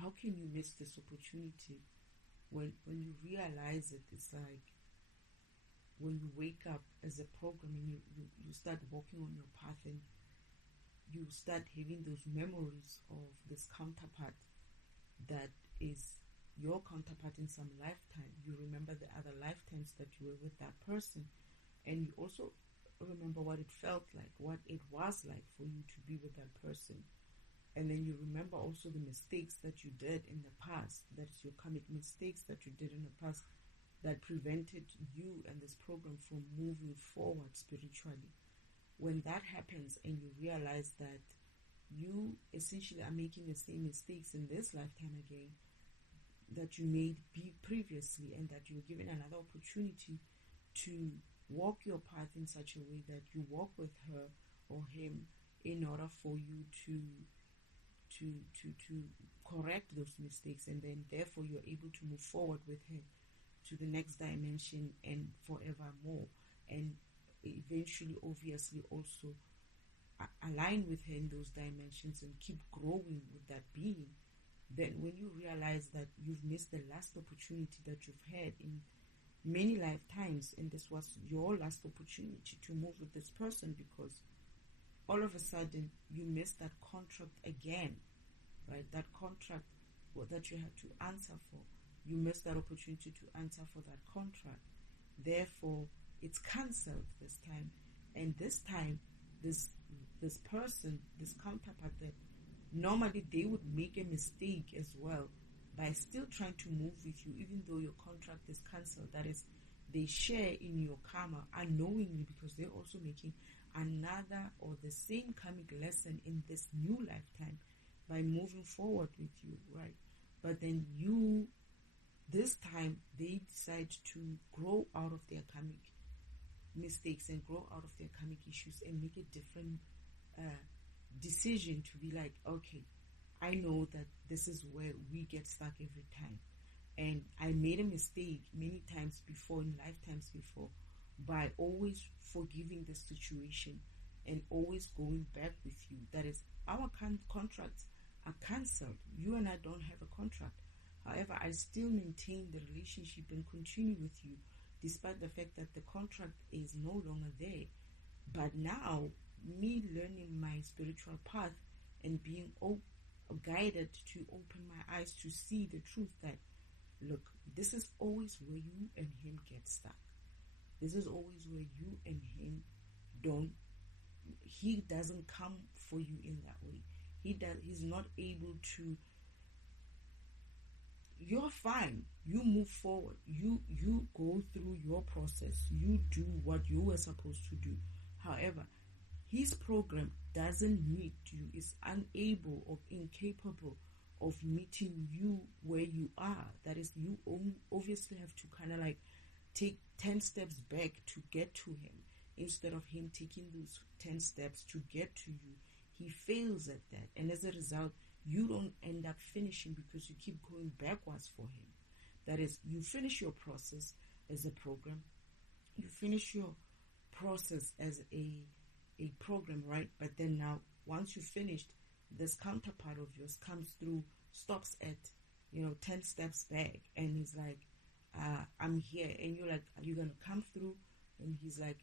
how can you miss this opportunity when you realize it? It's like when you wake up as a program and you start walking on your path, and you start having those memories of this counterpart that is your counterpart in some lifetime. You remember the other lifetimes that you were with that person, and you also remember what it felt like, what it was like for you to be with that person. And then you remember also the mistakes that you did in the past. That's your karmic mistakes that you did in the past that prevented you and this program from moving forward spiritually. When that happens and you realize that you essentially are making the same mistakes in this lifetime again that you made previously, and that you're given another opportunity to walk your path in such a way that you walk with her or him in order for you to correct those mistakes, and then therefore you're able to move forward with him to the next dimension and forevermore, and eventually obviously also align with her in those dimensions and keep growing with that being. Then when you realize that you've missed the last opportunity that you've had in many lifetimes, and this was your last opportunity to move with this person, because all of a sudden you missed that contract again, right? That contract that you had to answer for, you missed that opportunity to answer for that contract. Therefore, it's cancelled this time. And this time, this person, this counterpart, that normally they would make a mistake as well by still trying to move with you, even though your contract is cancelled. That is, they share in your karma unknowingly, because they're also making another or the same karmic lesson in this new lifetime by moving forward with you, right? But then this time, they decide to grow out of their karmic mistakes and grow out of their karmic issues and make a different decision to be like, okay, I know that this is where we get stuck every time. And I made a mistake many times before, in lifetimes before, by always forgiving the situation and always going back with you. That is, our contracts are cancelled. You and I don't have a contract. However, I still maintain the relationship and continue with you, despite the fact that the contract is no longer there. But now, me learning my spiritual path and being guided to open my eyes to see the truth that, look, this is always where you and him get stuck. This is always where you and him he doesn't come for you in that way. He's not able to. You're fine. You move forward. You go through your process. You do what you were supposed to do. However, his program doesn't meet you, is unable or incapable of meeting you where you are. That is, you obviously have to kind of like take 10 steps back to get to him, instead of him taking those 10 steps to get to you. He fails at that, and as a result, you don't end up finishing because you keep going backwards for him. That is, you finish your process as a program, you finish your process as a program, right? But then now, once you finished, this counterpart of yours comes through, stops at 10 steps back, and he's like, I'm here. And you're like, are you going to come through? And he's like,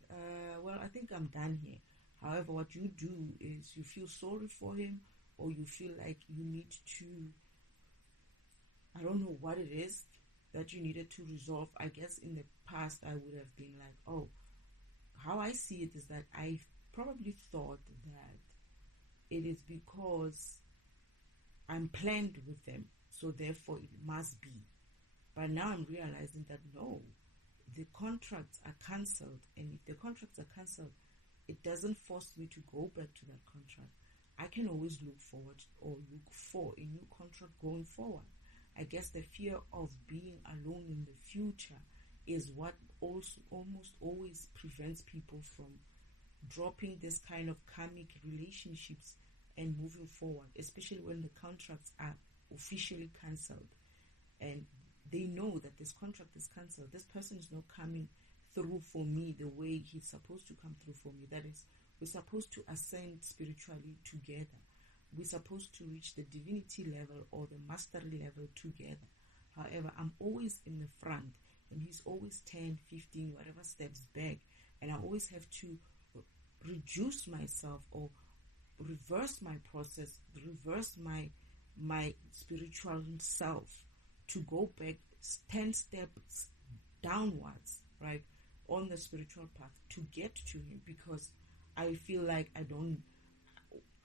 well, I think I'm done here. However, what you do is you feel sorry for him, or you feel like you need to, I don't know what it is that you needed to resolve. I guess in the past I would have been like, oh, how I see it is that I probably thought that it is because I'm planned with them, so therefore it must be. But now I'm realizing that no, the contracts are cancelled, and if the contracts are cancelled, it doesn't force me to go back to that contract. I can always look forward or look for a new contract going forward. I guess the fear of being alone in the future is what also almost always prevents people from dropping this kind of karmic relationships and moving forward, especially when the contracts are officially cancelled and they know that this contract is cancelled. This person is not coming through for me the way he's supposed to come through for me. That is, we're supposed to ascend spiritually together. we're supposed to reach the divinity level or the mastery level together. However, I'm always in the front and he's always 10, 15, whatever steps back. And I always have to reduce myself or reverse my process, reverse my spiritual self to go back 10 steps downwards, right, on the spiritual path to get to him, because I feel like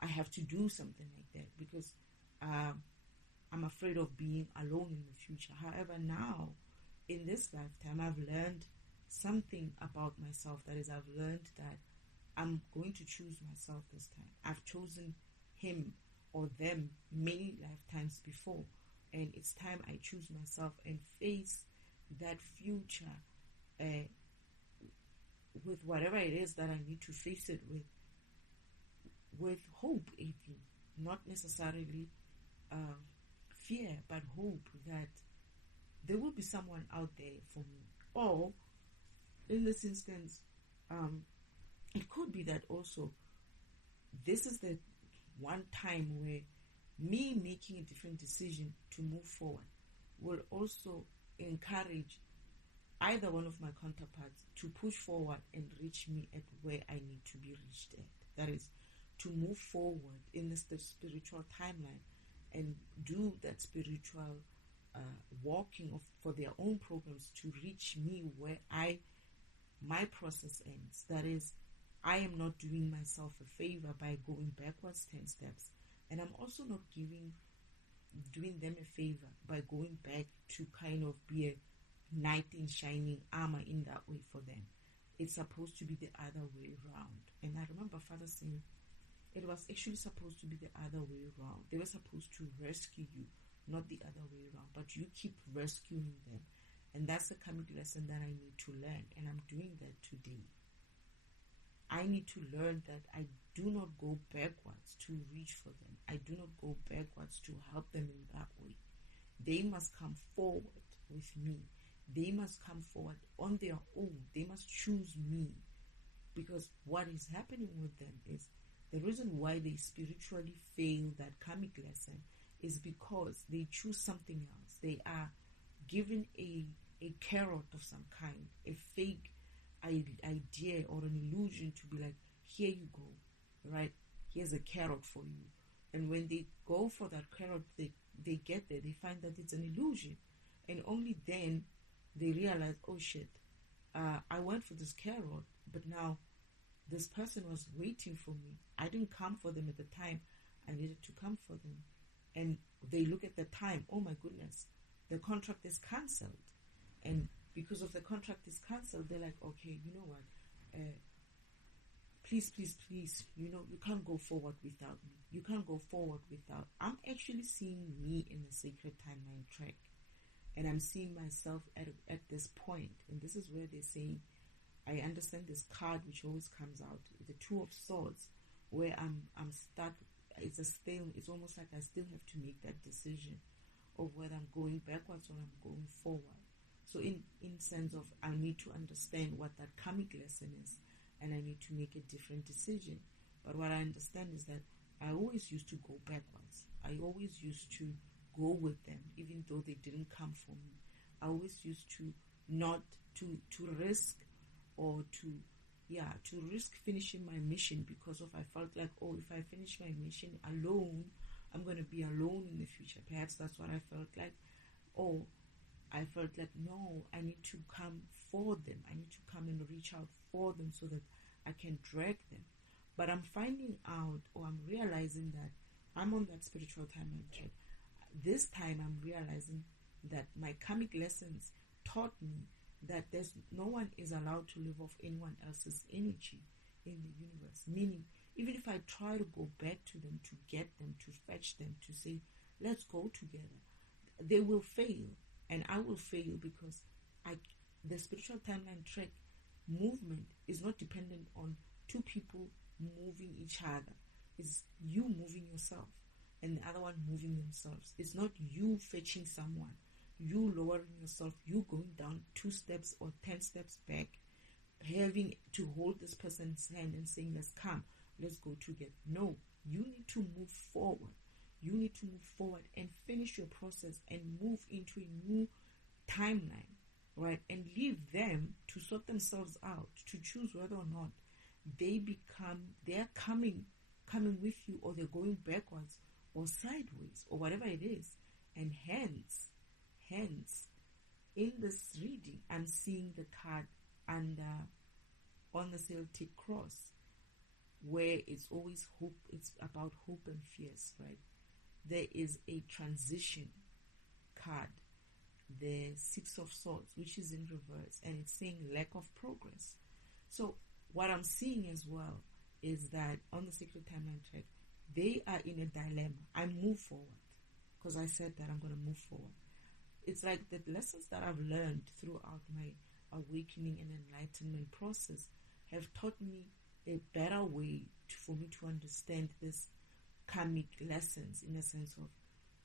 I have to do something like that because I'm afraid of being alone in the future. However, now in this lifetime, I've learned something about myself. That is, I've learned that I'm going to choose myself this time. I've chosen him or them many lifetimes before, and it's time I choose myself and face that future with whatever it is that I need to face it with hope, even not necessarily fear, but hope that there will be someone out there for me. Or in this instance, it could be that also this is the one time where me making a different decision to move forward will also encourage either one of my counterparts to push forward and reach me at where I need to be reached at. That is, to move forward in the spiritual timeline and do that spiritual walking for their own programs to reach me where my process ends. That is, I am not doing myself a favor by going backwards 10 steps, and I'm also not doing them a favor by going back to kind of be a knight in shining armor in that way for them. It's supposed to be the other way around. And I remember Father saying it was actually supposed to be the other way around. They were supposed to rescue you, not the other way around, but you keep rescuing them. And that's a karmic lesson that I need to learn, and I'm doing that today. I need to learn that I do not go backwards to reach for them. I do not go backwards to help them in that way. They must come forward with me. They must come forward on their own. They must choose me. Because what is happening with them is the reason why they spiritually fail that karmic lesson is because they choose something else. They are given a carrot of some kind, a fake idea or an illusion to be like, here you go, right? Here's a carrot for you. And when they go for that carrot, they get there, they find that it's an illusion. And only then they realize, oh shit, I went for this carrot, but now this person was waiting for me. I didn't come for them at the time I needed to come for them. And they look at the time, oh my goodness, the contract is cancelled. And because of the contract is cancelled, they're like, okay, you know what, please, you can't go forward without me. You can't go forward without. I'm actually seeing me in the sacred timeline track. And I'm seeing myself at this point. And this is where they're saying, I understand this card which always comes out, the Two of Swords, where I'm stuck. It's almost like I still have to make that decision of whether I'm going backwards or I'm going forward. So in sense of, I need to understand what that karmic lesson is, and I need to make a different decision. But what I understand is that I always used to go backwards. I always used to go with them, even though they didn't come for me. I always used to not to risk or to risk finishing my mission, because I felt like, oh, if I finish my mission alone, I'm going to be alone in the future. Perhaps that's what I felt like. Or I felt like, no, I need to come for them. I need to come and reach out for them so that I can drag them. But I'm finding out, or I'm realizing that I'm on that spiritual timeline track. This time I'm realizing that my karmic lessons taught me that no one is allowed to live off anyone else's energy in the universe. Meaning, even if I try to go back to them, to get them, to fetch them, to say, let's go together, they will fail. And I will fail because the spiritual timeline track movement is not dependent on two people moving each other. It's you moving yourself and the other one moving themselves. It's not you fetching someone, you lowering yourself, you going down 2 steps or 10 steps back, having to hold this person's hand and saying, let's come, let's go together. No, You need to move forward. You need to move forward and finish your process and move into a new timeline, right? And leave them to sort themselves out, to choose whether or not they're coming with you, or they're going backwards or sideways or whatever it is. And hence, in this reading, I'm seeing the card under on the Celtic cross, where it's always hope. It's about hope and fears, right? There is a transition card, the Six of Swords, which is in reverse, and it's saying lack of progress. So what I'm seeing as well is that on the Sacred Timeline track, they are in a dilemma. I move forward because I said that I'm going to move forward. It's like the lessons that I've learned throughout my awakening and enlightenment process have taught me a better way for me to understand this karmic lessons, in the sense of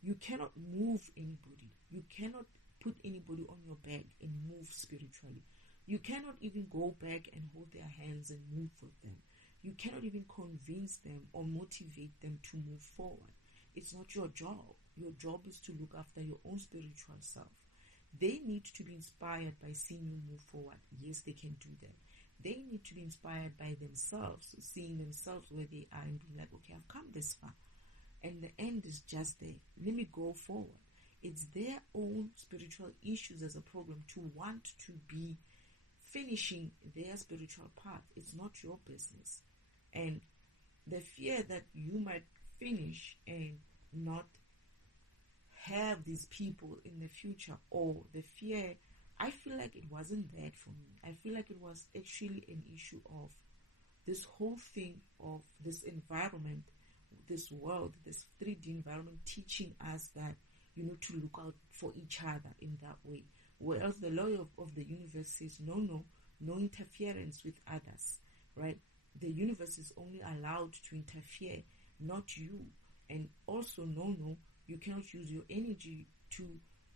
you cannot move anybody. You cannot put anybody on your back and move spiritually. You cannot even go back and hold their hands and move with them. You cannot even convince them or motivate them to move forward. It's not your job. Your job is to look after your own spiritual self. They need to be inspired by seeing you move forward. Yes, they can do that. They need to be inspired by themselves, seeing themselves where they are and being like, okay, I've come this far. And the end is just there. Let me go forward. It's their own spiritual issues as a program to want to be finishing their spiritual path. It's not your business. And the fear that you might finish and not have these people in the future, or the fear, I feel like it wasn't that for me. I feel like it was actually an issue of this whole thing of this environment, this world, this 3D environment teaching us that you need to look out for each other in that way. Whereas the law of the universe says, no interference with others, right? The universe is only allowed to interfere, not you. And also, no, you cannot use your energy to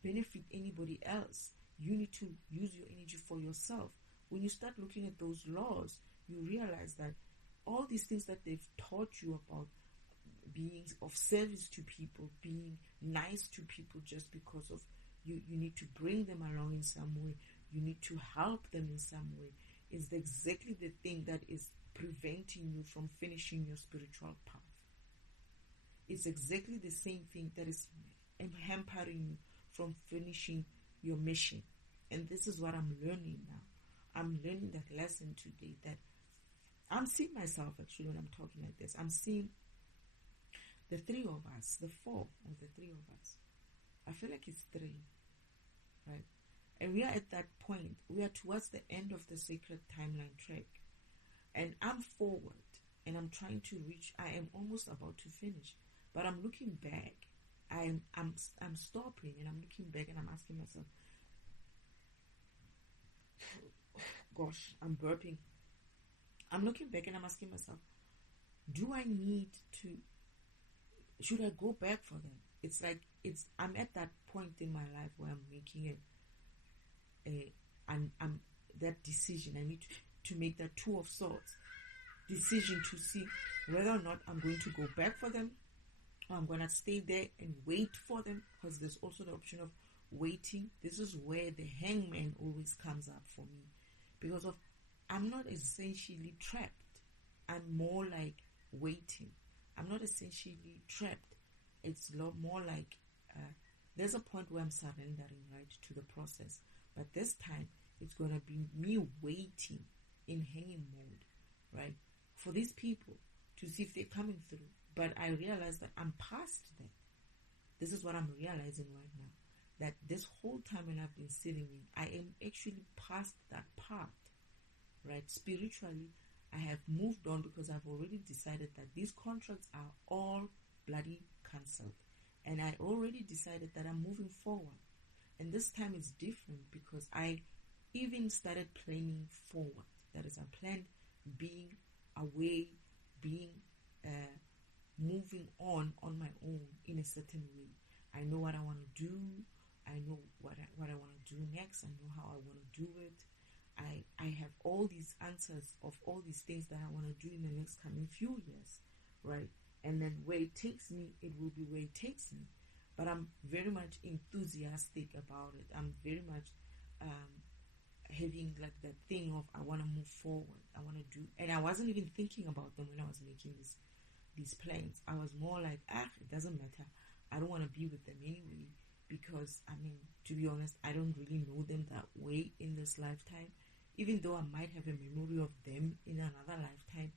benefit anybody else. You need to use your energy for yourself. When you start looking at those laws, you realize that all these things that they've taught you about being of service to people, being nice to people just because of you need to bring them along in some way, you need to help them in some way, is exactly the thing that is preventing you from finishing your spiritual path. It's exactly the same thing that is hampering you from finishing your mission. And this is what I'm learning now. I'm learning that lesson today, that I'm seeing myself actually when I'm talking like this. I'm seeing the three of us, the four of the three of us. I feel like it's three, right? And we are at that point. We are towards the end of the Sacred Timeline track. And I'm forward and I'm trying to reach, I am almost about to finish. But I'm looking back. I'm stopping and I'm looking back and I'm asking myself, gosh, I'm burping. I'm looking back and I'm asking myself, should I go back for them? It's like, I'm at that point in my life where I'm making that decision. I need to make that Two of Swords decision to see whether or not I'm going to go back for them, or I'm going to stay there and wait for them, because there's also the option of waiting. This is where the hangman always comes up for me, because I'm not essentially trapped. I'm more like waiting. I'm not essentially trapped. It's a lot more like there's a point where I'm surrendering, right, to the process. But this time, it's going to be me waiting in hanging mode, right, for these people to see if they're coming through. But I realize that I'm past that. This is what I'm realizing right now. That this whole time when I've been sitting in, I am actually past that part, right? Spiritually, I have moved on because I've already decided that these contracts are all bloody cancelled. And I already decided that I'm moving forward. And this time is different because I even started planning forward. That is, I planned being away, moving on my own in a certain way. I know what I want to do. I know what I want to do next. I know how I want to do it. I have all these answers of all these things that I want to do in the next coming few years, right? and then where it takes me, it will be where it takes me. But I'm very much enthusiastic about it. I'm very much having like that thing of I want to move forward. I want to do, and I wasn't even thinking about them when I was making these plans. I was more like, it doesn't matter. I don't want to be with them anyway, because I mean, to be honest, I don't really know them that way in this lifetime. Even though I might have a memory of them in another lifetime,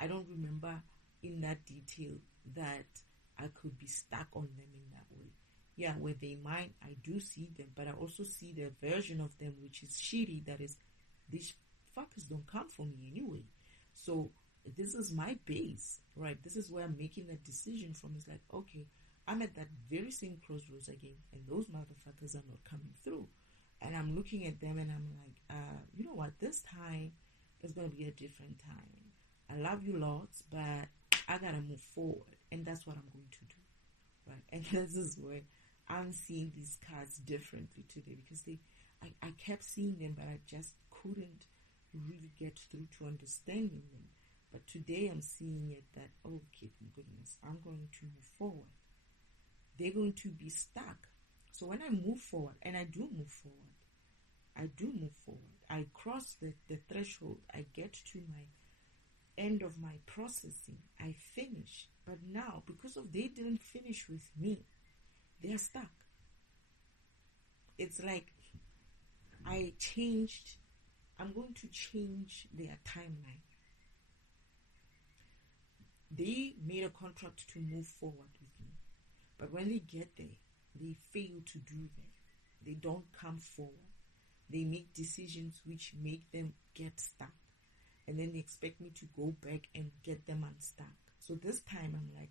I don't remember in that detail that I could be stuck on them in that way. Yeah, where they might, I do see them, but I also see the version of them which is shitty, that is, these fuckers don't come for me anyway. So this is my base, right? This is where I'm making that decision from. It's like, okay, I'm at that very same crossroads again, and those motherfuckers are not coming through. And I'm looking at them and I'm like, you know what, this time is going to be a different time. I love you lots, but I got to move forward. And that's what I'm going to do, right? And this is where I'm seeing these cards differently today, because I kept seeing them, but I just couldn't really get through to understanding them. But today I'm seeing it that, oh, goodness, I'm going to move forward. They're going to be stuck. So when I move forward, and I do move forward, I cross the threshold, I get to my end of my processing, I finish. But now, because of they didn't finish with me, they are stuck. It's like I'm going to change their timeline. They made a contract to move forward with me, but when they get there, they fail to do that. They don't come forward. They make decisions which make them get stuck. And then they expect me to go back and get them unstuck. So this time I'm like,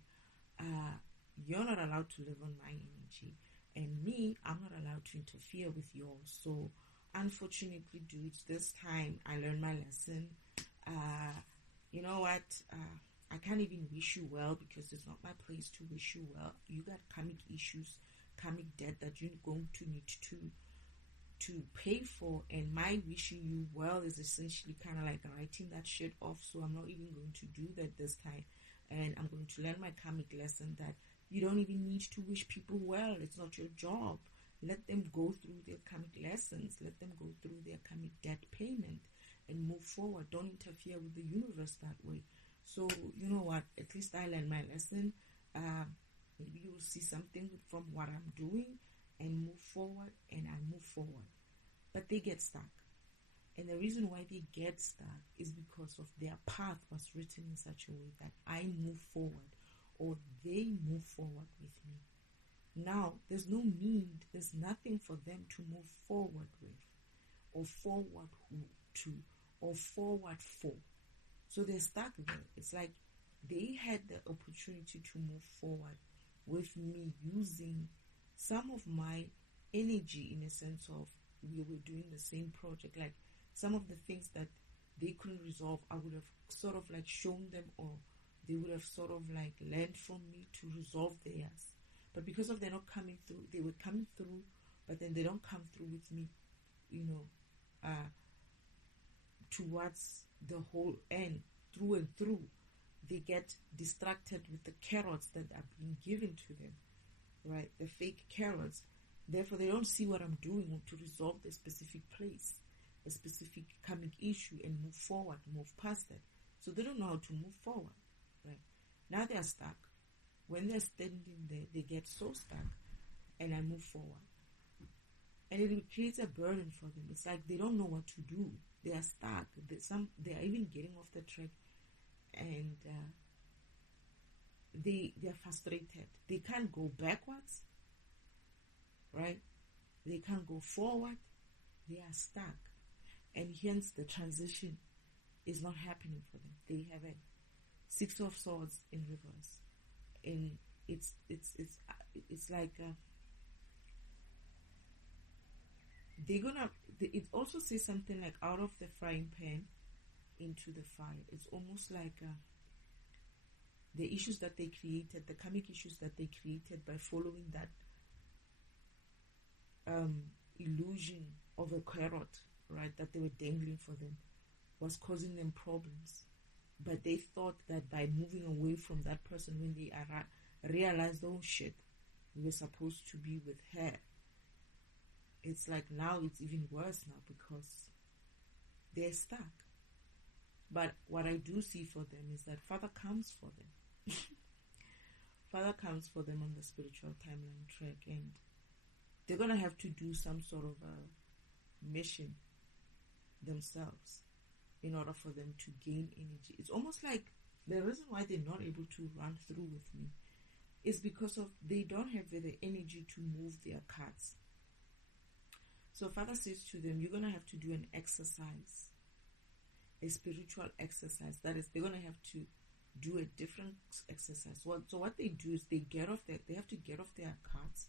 you're not allowed to live on my energy. And me, I'm not allowed to interfere with yours. So unfortunately, dudes, this time I learned my lesson. You know what? I can't even wish you well, because it's not my place to wish you well. You got karmic issues, karmic debt that you're going to need to pay for, and my wishing you well is essentially kind of like writing that shit off. So I'm not even going to do that this time, and I'm going to learn my karmic lesson that you don't even need to wish people well. It's not your job. Let them go through their karmic lessons. Let them go through their karmic debt payment and move forward. Don't interfere with the universe that way. So, you know what? At least I learned my lesson. Maybe you will see something from what I'm doing and move forward, and I move forward. But they get stuck. And the reason why they get stuck is because of their path was written in such a way that I move forward, or they move forward with me. Now, there's no need, there's nothing for them to move forward with, or forward to, or forward for. So they're stuck there. It's like they had the opportunity to move forward with me using some of my energy, in a sense of we were doing the same project. Like some of the things that they couldn't resolve, I would have sort of like shown them, or they would have sort of like learned from me to resolve theirs. But because of they're not coming through, they were coming through, but then they don't come through with me, towards the whole end, through and through. They get distracted with the carrots that are being given to them, right? The fake carrots. Therefore, they don't see what I'm doing to resolve the specific place, a specific karmic issue, and move forward, move past it. So they don't know how to move forward, right? Now they're stuck. When they're standing there, they get so stuck, and I move forward. And it creates a burden for them. It's like they don't know what to do. They are stuck. They are even getting off the track, and they are frustrated. They can't go backwards, right? They can't go forward. They are stuck, and hence the transition is not happening for them. They have a Six of Swords in reverse, and it's like they're gonna. It also says something like out of the frying pan into the fire. It's almost like the issues that they created, the karmic issues that they created by following that illusion of a carrot, right, that they were dangling for them, was causing them problems. But they thought that by moving away from that person, when they realized, oh shit, we were supposed to be with her, it's like now it's even worse now because they're stuck. But what I do see for them is that Father comes for them. Father comes for them on the spiritual timeline track, and they're going to have to do some sort of a mission themselves in order for them to gain energy. It's almost like the reason why they're not able to run through with me is because of they don't have the energy to move their cards. So Father says to them, you're going to have to do an exercise, a spiritual exercise. That is, they're going to have to do a different exercise. So what they do is they have to get off their cards.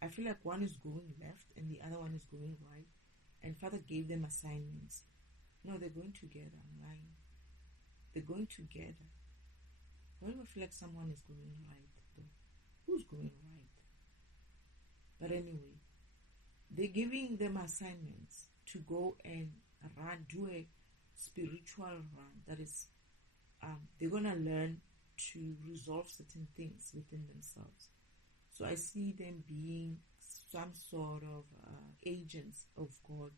I feel like one is going left and the other one is going right. And Father gave them assignments. No, they're going together. I'm lying. They're going together. Why do I feel like someone is going right though? Who's going right? But anyway, they're giving them assignments to go and do a spiritual run. That is, they're going to learn to resolve certain things within themselves. So I see them being some sort of agents of God,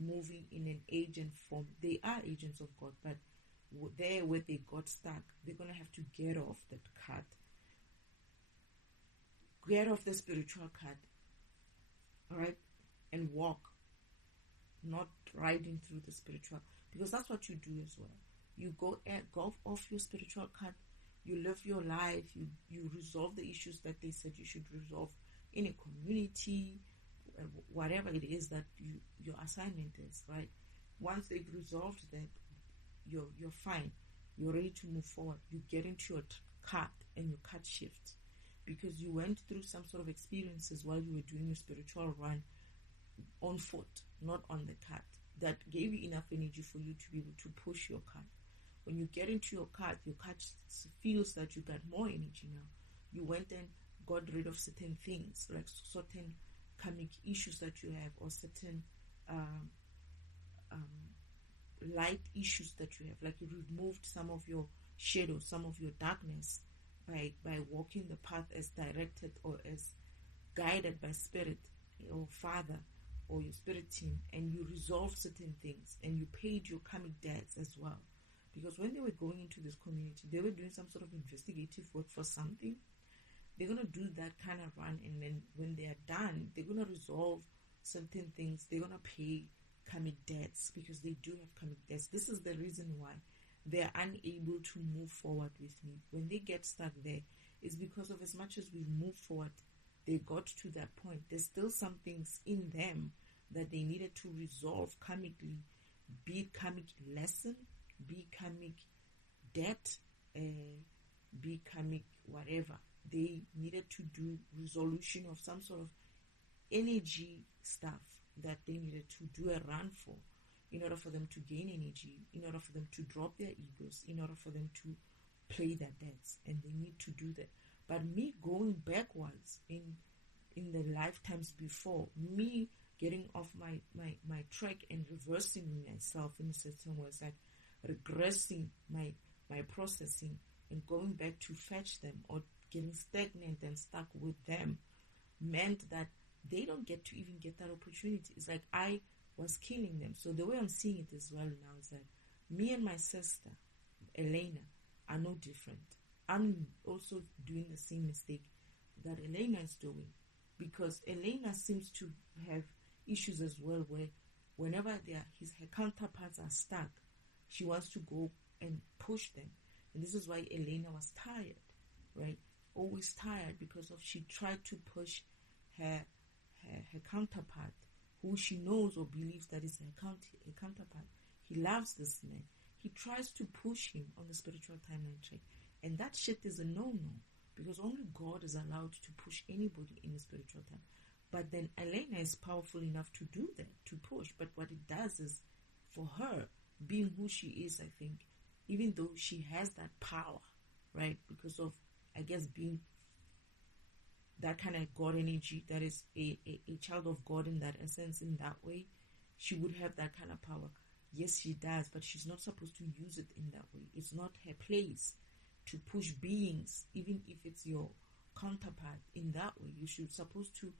moving in an agent form. They are agents of God, but there where they got stuck, they're going to have to get off that cart. Get off the spiritual cart. Alright? And walk. Not riding through the spiritual. Because that's what you do as well. You go off your spiritual cart. You live your life. You resolve the issues that they said you should resolve in a community, whatever it is that your assignment is, right? Once they've resolved that, you're fine. You're ready to move forward. You get into your cart and your cart shifts because you went through some sort of experiences while you were doing your spiritual run on foot, not on the cart. That gave you enough energy for you to be able to push your cart. When you get into your cart feels that you got more energy now. You went and got rid of certain things, like certain karmic issues that you have, or certain light issues that you have. Like you removed some of your shadows, some of your darkness by walking the path as directed or as guided by Spirit or Father or your spirit team, and you resolved certain things and you paid your karmic debts as well. Because when they were going into this community, they were doing some sort of investigative work for something. They're going to do that kind of run, and then when they are done, they're going to resolve certain things. They're going to pay karmic debts because they do have karmic debts. This is the reason why they're unable to move forward with me. When they get stuck there, it's because of as much as we move forward, they got to that point. There's still some things in them that they needed to resolve karmically, be it karmic lesson, be karmic debt, be karmic whatever. They needed to do resolution of some sort of energy stuff that they needed to do a run for in order for them to gain energy, in order for them to drop their egos, in order for them to play their debts, and they need to do that. But me going backwards in the lifetimes before, me getting off my track and reversing myself in a certain way, like regressing my processing and going back to fetch them or getting stagnant and stuck with them, meant that they don't get to even get that opportunity. It's like I was killing them. So the way I'm seeing it as well now is that me and my sister, Elena, are no different. I'm also doing the same mistake that Elena is doing, because Elena seems to have issues as well, where whenever her counterparts are stuck, she wants to go and push them. And this is why Elena was tired, right? Always tired because she tried to push her counterpart, who she knows or believes that is her counterpart. He loves this man. He tries to push him on the spiritual timeline track. And that shit is a no-no, because only God is allowed to push anybody in the spiritual time. But then Elena is powerful enough to do that, to push. But what it does is, for her, being who she is, I think, even though she has that power, right, because of, I guess, being that kind of God energy, that is a child of God in that essence, in that way, she would have that kind of power. Yes, she does, but she's not supposed to use it in that way. It's not her place to push beings, even if it's your counterpart, in that way. You should supposed to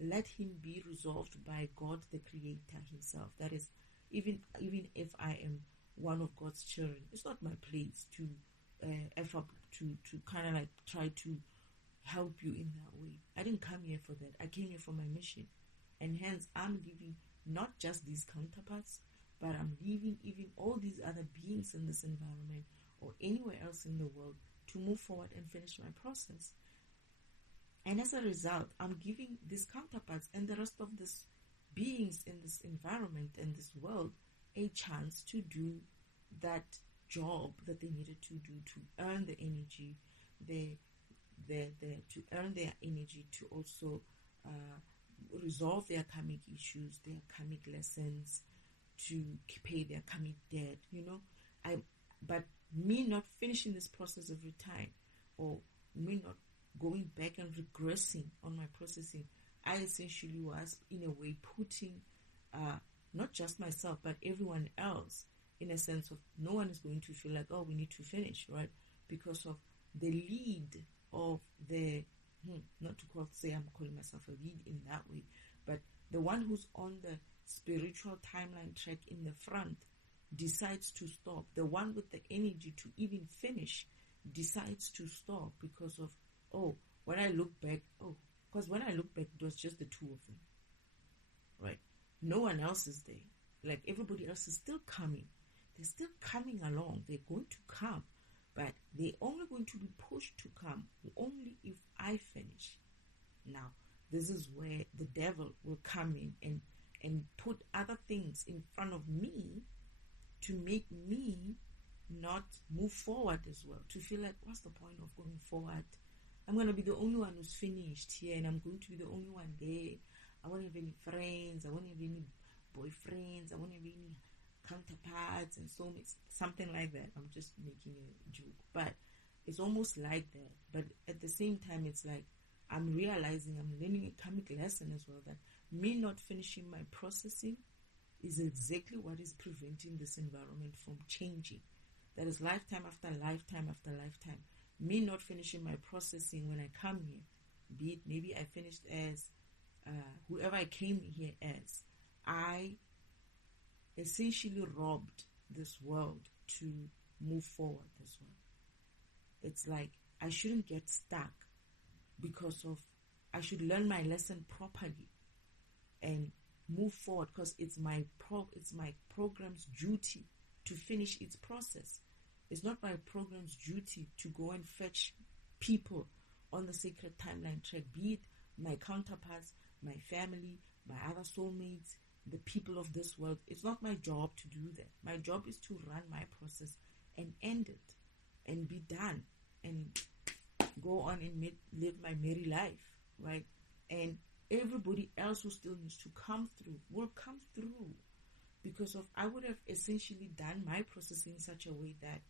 let him be resolved by God, the Creator himself. That is, even if I am one of God's children, it's not my place to to kind of like try to help you in that way. I didn't come here for that. I came here for my mission, and hence I'm leaving not just these counterparts, but I'm leaving even all these other beings in this environment or anywhere else in the world to move forward and finish my process. And as a result, I'm giving these counterparts and the rest of these beings in this environment and this world a chance to do that job that they needed to do to earn the energy, to earn their energy to also resolve their karmic issues, their karmic lessons, to pay their karmic debt. But me not finishing this process every time, or me not going back and regressing on my processing, I essentially was in a way putting not just myself but everyone else in a sense of no one is going to feel like, oh, we need to finish, right? Because of the lead of the not to say I'm calling myself a lead in that way, but the one who's on the spiritual timeline track in the front decides to stop. The one with the energy to even finish decides to stop because of, when I look back, it was just the two of them, right? No one else is there. Like, everybody else is still coming. They're still coming along. They're going to come, but they're only going to be pushed to come only if I finish. Now, this is where the devil will come in and put other things in front of me to make me not move forward as well, to feel like, what's the point of going forward? I'm going to be the only one who's finished here, and I'm going to be the only one there. I won't have any friends. I won't have any boyfriends. I won't have any counterparts and soulmates, something like that. I'm just making a joke, but it's almost like that. But at the same time, it's like I'm realizing, I'm learning a karmic lesson as well, that me not finishing my processing is exactly what is preventing this environment from changing. That is lifetime after lifetime after lifetime. Me not finishing my processing when I come here, be it maybe I finished as whoever I came here as, I essentially robbed this world to move forward as well. It's like I shouldn't get stuck because of, I should learn my lesson properly and move forward, because it's my program's duty to finish its process. It's not my program's duty to go and fetch people on the sacred timeline track, be it my counterparts, my family, my other soulmates, the people of this world. It's not my job to do that. My job is to run my process and end it and be done and go on and live my merry life, right? And everybody else who still needs to come through will come through, because of I would have essentially done my process in such a way that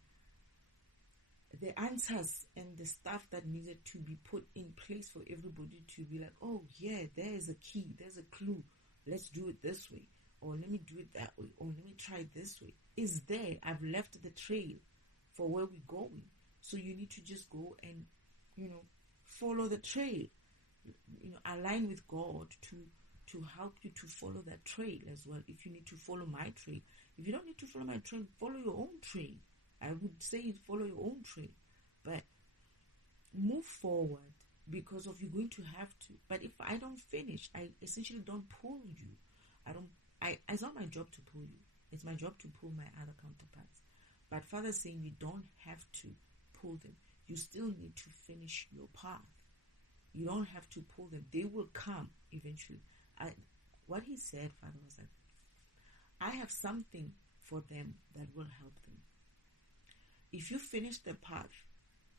the answers and the stuff that needed to be put in place for everybody to be like, oh yeah, there's a key, there's a clue, let's do it this way, or let me do it that way, or let me try it this way, is there. I've left the trail for where we're going. So you need to just go and, follow the trail, align with God to help you to follow that trail as well. If you need to follow my trail, if you don't need to follow my trail, follow your own trail. I would say follow your own trail, but move forward, because of you're going to have to. But if I don't finish, I essentially don't pull you. It's not my job to pull you. It's my job to pull my other counterparts. But Father's saying you don't have to pull them. You still need to finish your path. You don't have to pull them. They will come eventually. What he said, Father, was that I have something for them that will help them. If you finish the path,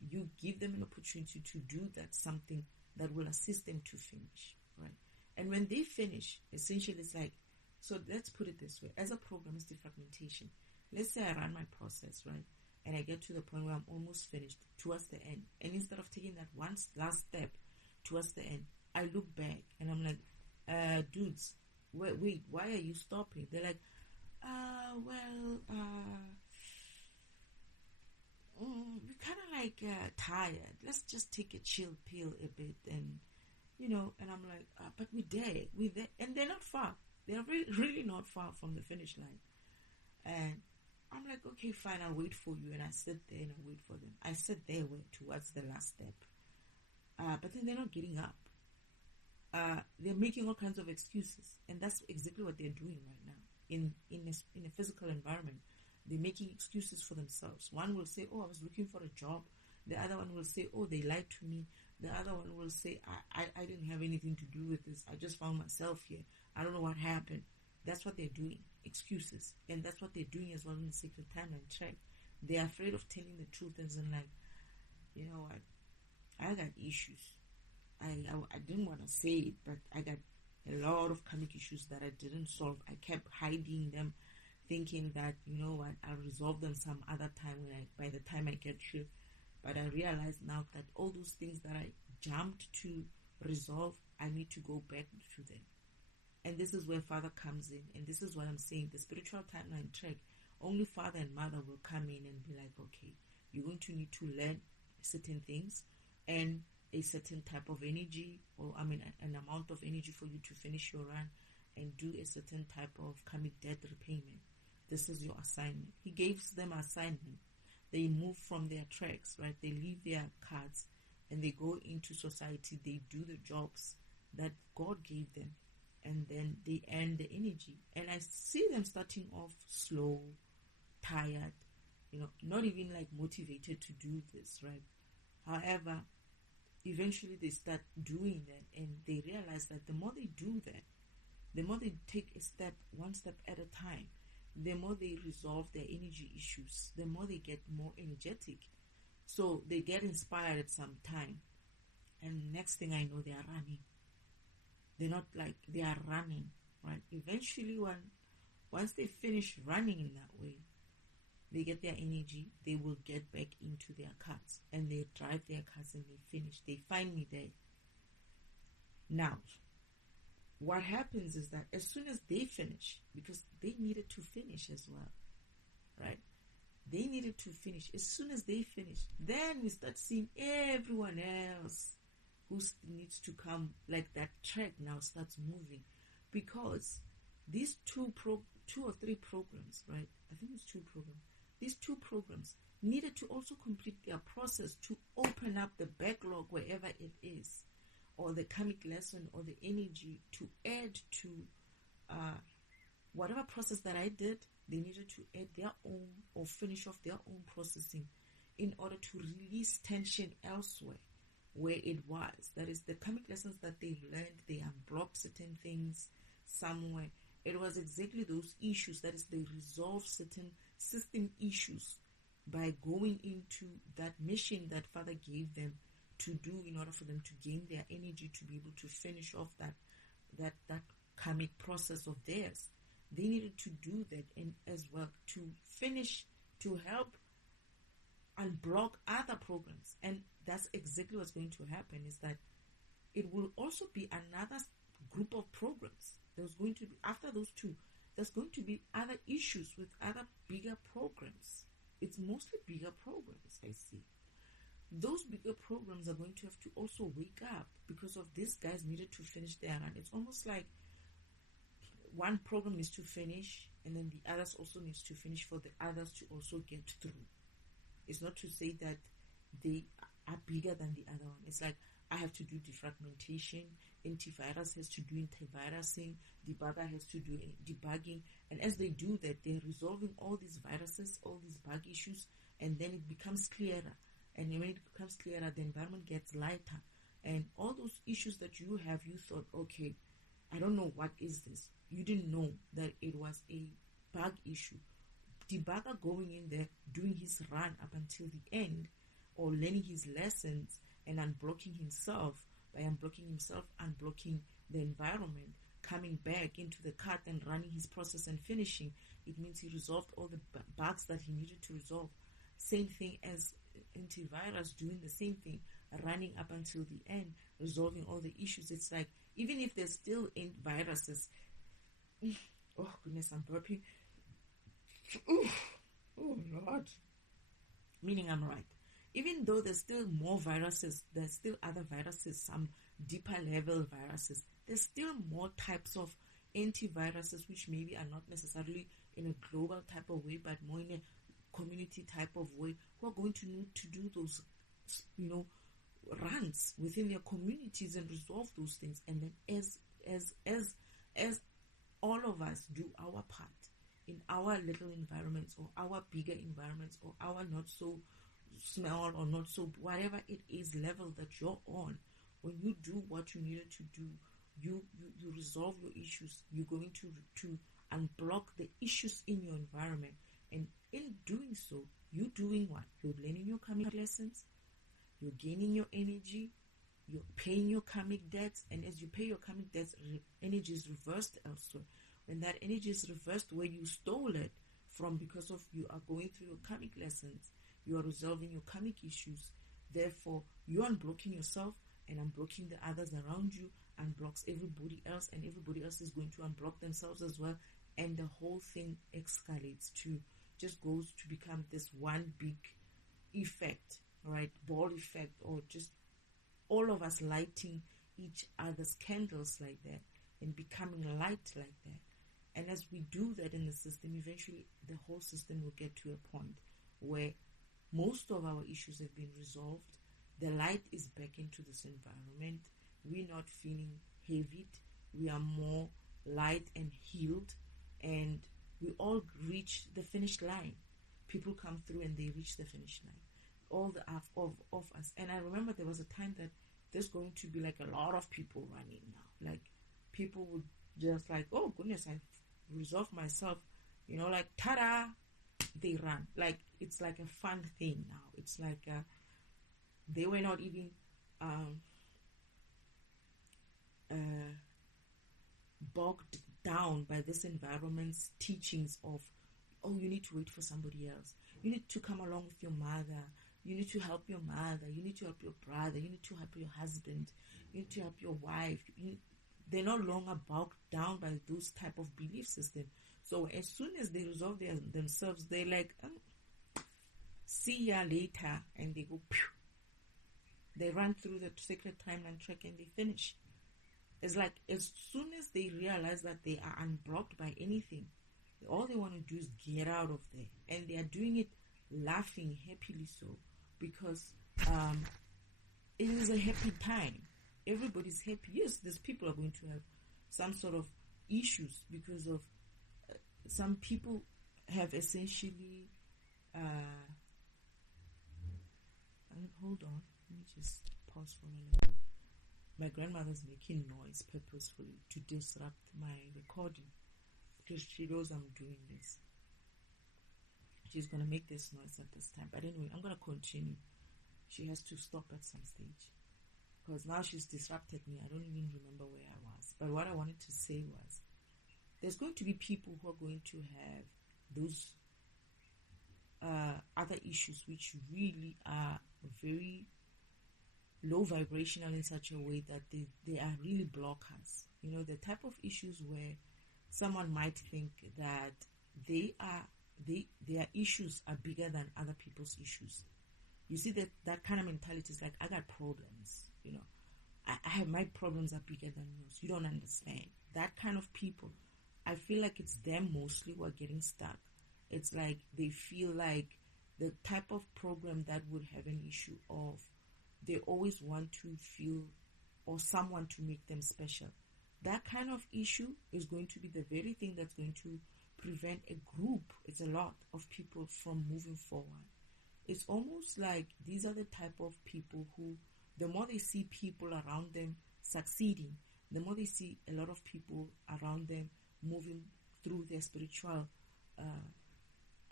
you give them an opportunity to do that something that will assist them to finish, right? And when they finish, essentially it's like, so let's put it this way. As a program, it's defragmentation. Let's say I run my process, right? And I get to the point where I'm almost finished, towards the end. And instead of taking that one last step towards the end, I look back and I'm like, dudes, wait, why are you stopping? They're like, Well, we're kind of like tired. Let's just take a chill pill a bit, and And I'm like, but we're there, and they're not far. They're really, really not far from the finish line. And I'm like, okay, fine, I'll wait for you. And I sit there and I wait for them. I sit there towards the last step, but then they're not getting up. They're making all kinds of excuses, and that's exactly what they're doing right now in a physical environment. They're making excuses for themselves. One will say, "Oh, I was looking for a job." The other one will say, "Oh, they lied to me." The other one will say, I didn't have anything to do with this. I just found myself here. I don't know what happened." That's what they're doing, excuses. And that's what they're doing as well in the sacred timeline track. They're afraid of telling the truth and saying, like, you know what, I got issues. I didn't want to say it, but I got a lot of karmic issues that I didn't solve. I kept hiding them, thinking that, you know what, I'll resolve them some other time by the time I get here. But I realize now that all those things that I jumped to resolve, I need to go back to them. And this is where Father comes in. And this is what I'm saying. The spiritual timeline track, only Father and Mother will come in and be like, okay, you're going to need to learn certain things and a certain type of energy, or an amount of energy for you to finish your run and do a certain type of karmic debt repayment. This is your assignment. He gives them assignment. They move from their tracks, right? They leave their cards and they go into society. They do the jobs that God gave them, and then they earn the energy. And I see them starting off slow, tired, not even like motivated to do this, right? However, eventually they start doing that, and they realize that the more they do that, the more they take one step at a time, the more they resolve their energy issues, the more they get more energetic. So they get inspired at some time, and next thing I know, they are running. They're not like, they are running, right? Eventually, once they finish running in that way, they get their energy, they will get back into their cars, and they drive their cars and they finish. They find me there. Now, what happens is that as soon as they finish, because they needed to finish as well, right? They needed to finish. As soon as they finish, then we start seeing everyone else who needs to come, like that track now starts moving, because these two or three programs, right? I think it's two programs. These two programs needed to also complete their process to open up the backlog wherever it is, or the karmic lesson, or the energy to add to whatever process that I did. They needed to add their own or finish off their own processing in order to release tension elsewhere where it was. That is, the karmic lessons that they learned, they unblocked certain things somewhere. It was exactly those issues. That is, they resolve certain system issues by going into that mission that Father gave them to do in order for them to gain their energy to be able to finish off that karmic process of theirs. They needed to do that, and as well to finish, to help unblock other programs. And that's exactly what's going to happen, is that it will also be another group of programs. There's going to be, after those two, there's going to be other issues with other bigger programs. It's mostly bigger programs, I see. Those bigger programs are going to have to also wake up, because of these guys needed to finish their run. It's almost like one program needs to finish, and then the others also needs to finish for the others to also get through. It's not to say that they are bigger than the other one. It's like, I have to do defragmentation, antivirus has to do antivirusing, debugger has to do debugging, and as they do that, they're resolving all these viruses, all these bug issues, and then it becomes clearer. And when it becomes clearer, the environment gets lighter, and all those issues that you have, you thought, okay, I don't know, what is this? You didn't know that it was a bug issue. Debugger going in there, doing his run up until the end, or learning his lessons and unblocking himself, by unblocking himself, unblocking the environment, coming back into the cart and running his process and finishing. It means he resolved all the bugs that he needed to resolve. Same thing as antivirus doing the same thing, running up until the end, resolving all the issues. It's like, even if there's still viruses, oh goodness, I'm burping. Oh Lord. Meaning I'm right. Even though there's still more viruses, there's still other viruses, some deeper level viruses, there's still more types of antiviruses which maybe are not necessarily in a global type of way, but more in a community type of way, who are going to need to do those, runs within their communities and resolve those things. And then as all of us do our part in our little environments or our bigger environments or our not so small or not so whatever it is level that you're on, when you do what you needed to do, you resolve your issues. You're going to unblock the issues in your environment, and in doing so, you're doing what? You're learning your karmic lessons, you're gaining your energy, you're paying your karmic debts, and as you pay your karmic debts, energy is reversed elsewhere. When that energy is reversed where you stole it from, because of you are going through your karmic lessons, you are resolving your karmic issues, therefore you're unblocking yourself and unblocking the others around you, unblocks everybody else, and everybody else is going to unblock themselves as well, and the whole thing escalates to just goes to become this one big effect, right? Ball effect, or just all of us lighting each other's candles like that and becoming light like that. And as we do that in the system, eventually the whole system will get to a point where most of our issues have been resolved. The light is back into this environment. We're not feeling heavy. We are more light and healed, and we all reach the finish line. People come through and they reach the finish line. All the of us. And I remember there was a time that there's going to be like a lot of people running now. Like people would just like, oh goodness, I've resolved myself. Like ta-da, they run. Like it's like a fun thing now. It's like they were not even bogged down by this environment's teachings of, oh, you need to wait for somebody else. You need to come along with your mother. You need to help your mother. You need to help your brother. You need to help your husband. You need to help your wife. They're no longer bogged down by those type of belief system. So as soon as they resolve themselves, they're like, see ya later, and they go, pew. They run through the sacred timeline track and they finish. It's like as soon as they realize that they are unblocked by anything, all they want to do is get out of there, and they are doing it laughing happily so, because it is a happy time. Everybody's happy. Yes, these people are going to have some sort of issues because of some people have essentially hold on, let me just pause for a minute. My grandmother's making noise purposefully to disrupt my recording because she knows I'm doing this. She's going to make this noise at this time. But anyway, I'm going to continue. She has to stop at some stage because now she's disrupted me. I don't even remember where I was. But what I wanted to say was, there's going to be people who are going to have those other issues which really are very low vibrational in such a way that they are really blockers. The type of issues where someone might think that their issues are bigger than other people's issues. You see that kind of mentality is like, I got problems, I have, my problems are bigger than yours. You don't understand. That kind of people, I feel like it's them mostly who are getting stuck. It's like they feel like the type of program that would have an issue of, they always want to feel or someone to make them special. That kind of issue is going to be the very thing that's going to prevent a group, it's a lot of people, from moving forward. It's almost like these are the type of people who, the more they see people around them succeeding, the more they see a lot of people around them moving through their spiritual,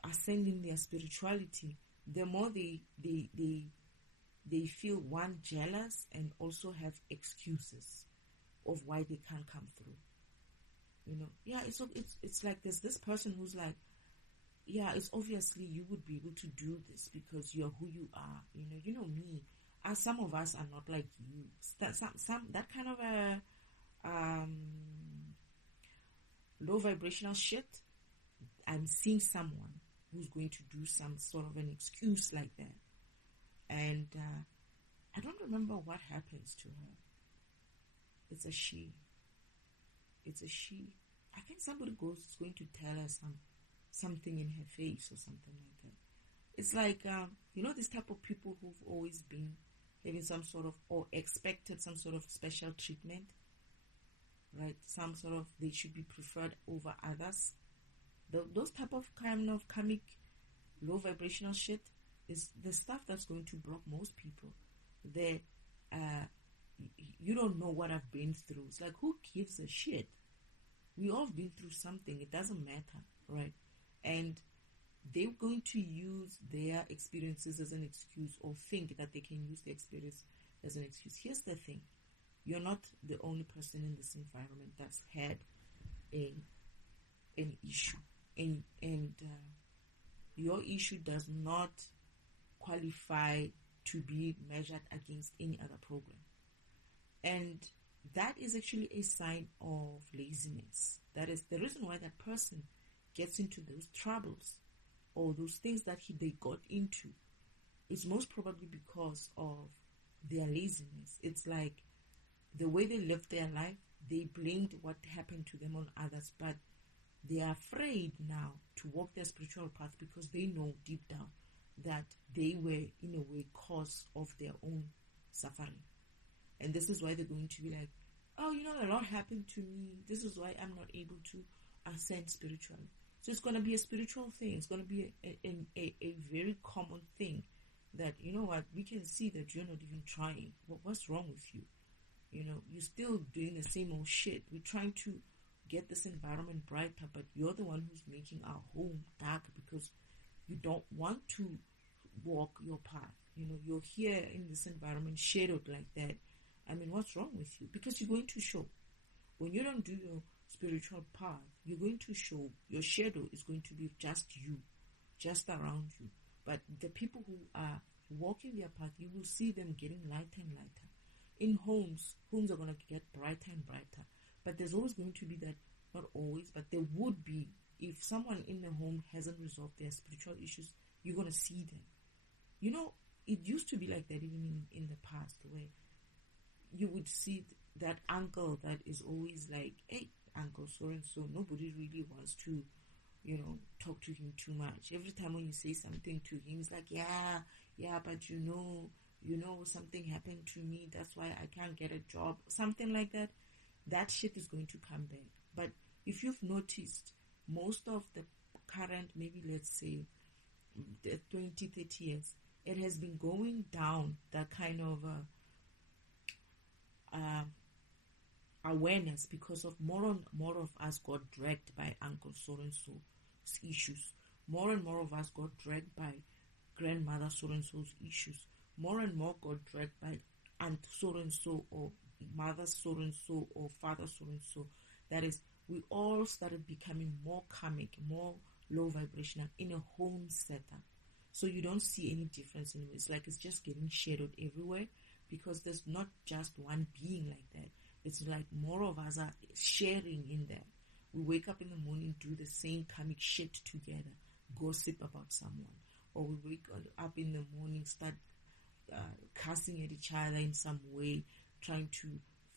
ascending their spirituality, the more they feel, one, jealous, and also have excuses of why they can't come through. It's like there's this person who's like, yeah, it's obviously you would be able to do this because you're who you are. Me. Some of us are not like you. That kind of a low vibrational shit, I I'm seeing someone who's going to do some sort of an excuse like that. And I don't remember what happens to her. It's a she. It's a she. I think somebody is going to tell her something in her face or something like that. It's like, this type of people who've always been having some sort of, or expected some sort of special treatment, right? Some sort of, they should be preferred over others. Those type of kind of karmic low vibrational shit is the stuff that's going to block most people. You don't know what I've been through. It's like, who gives a shit? We all have been through something. It doesn't matter, right? And they're going to use their experiences as an excuse, or think that they can use the experience as an excuse. Here's the thing. You're not the only person in this environment that's had an issue. And your issue does not qualify to be measured against any other program. And that is actually a sign of laziness. That is the reason why that person gets into those troubles or those things that they got into. It's most probably because of their laziness. It's like the way they lived their life, they blamed what happened to them on others, but they are afraid now to walk their spiritual path because they know deep down that they were, in a way, cause of their own suffering. And this is why they're going to be like, oh, a lot happened to me. This is why I'm not able to ascend spiritually. So it's going to be a spiritual thing. It's going to be a very common thing that, we can see that you're not even trying. What's wrong with you? You're still doing the same old shit. We're trying to get this environment brighter, but you're the one who's making our home dark because you don't want to walk your path. You're here in this environment shadowed like that. I mean, what's wrong with you? Because you're going to show. When you don't do your spiritual path, you're going to show. Your shadow is going to be just you, just around you. But the people who are walking their path, you will see them getting lighter and lighter. In homes are going to get brighter and brighter. But there's always going to be that, not always, but there would be, if someone in the home hasn't resolved their spiritual issues, you're going to see them. It used to be like that even in the past, where you would see that uncle that is always like, hey, uncle so-and-so, nobody really wants to, talk to him too much. Every time when you say something to him, he's like, yeah, but something happened to me, that's why I can't get a job, something like that. That shit is going to come back. But if you've noticed, most of the current, maybe let's say, the 20, 30 years, it has been going down, that kind of awareness, because of more and more of us got dragged by Uncle so-and-so's issues. More and more of us got dragged by grandmother so-and-so's issues. More and more got dragged by aunt so-and-so, or mother so-and-so, or father so-and-so. That is, we all started becoming more karmic, more low vibrational in a home setup. So you don't see any difference in it. It's like it's just getting shadowed everywhere, because there's not just one being like that. It's like more of us are sharing in there. We wake up in the morning, do the same karmic shit together, gossip about someone. Or we wake up in the morning, start cussing at each other in some way, trying to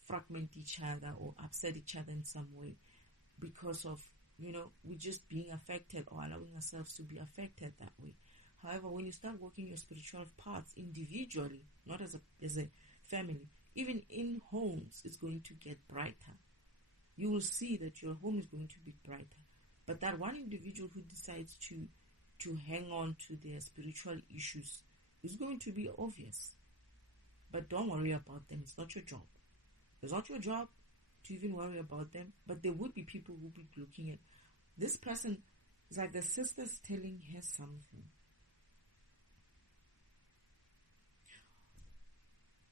fragment each other or upset each other in some way, because of, we're just being affected or allowing ourselves to be affected that way. However, when you start working your spiritual paths individually, not as a family, even in homes, it's going to get brighter. You will see that your home is going to be brighter. But that one individual who decides to hang on to their spiritual issues is going to be obvious. But don't worry about them. It's not your job. It's not your job to even worry about them. But there would be people who will be looking at this person. It's like the sister's telling her something.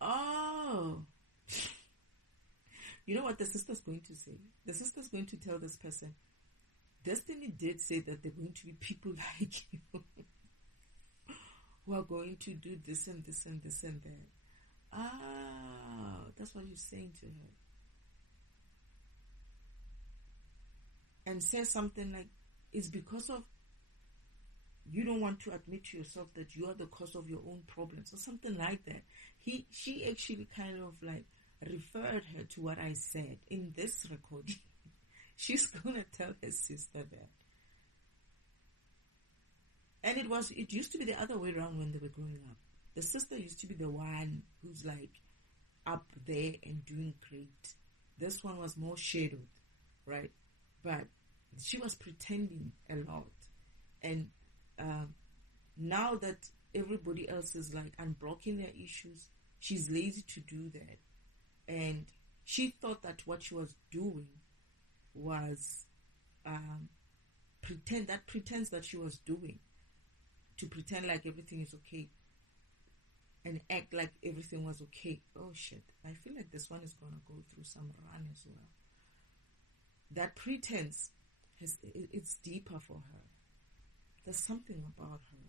Oh, you know what the sister's going to say? The sister's going to tell this person, Destiny did say that there are going to be people like you who are going to do this and this and this and that. Ah, that's what you're saying to her. And says something like, it's because of you don't want to admit to yourself that you are the cause of your own problems or something like that. She actually kind of like referred her to what I said in this recording. She's gonna tell her sister that. And it used to be the other way around when they were growing up. The sister used to be the one who's like up there and doing great. This one was more shadowed, right? But she was pretending a lot. And now that everybody else is like unblocking their issues, she's lazy to do that. And she thought that what she was doing was pretense that she was doing, to pretend like everything is okay and act like everything was okay. Oh shit, I feel like this one is gonna go through some run as well. That pretense it's deeper for her. There's something about her.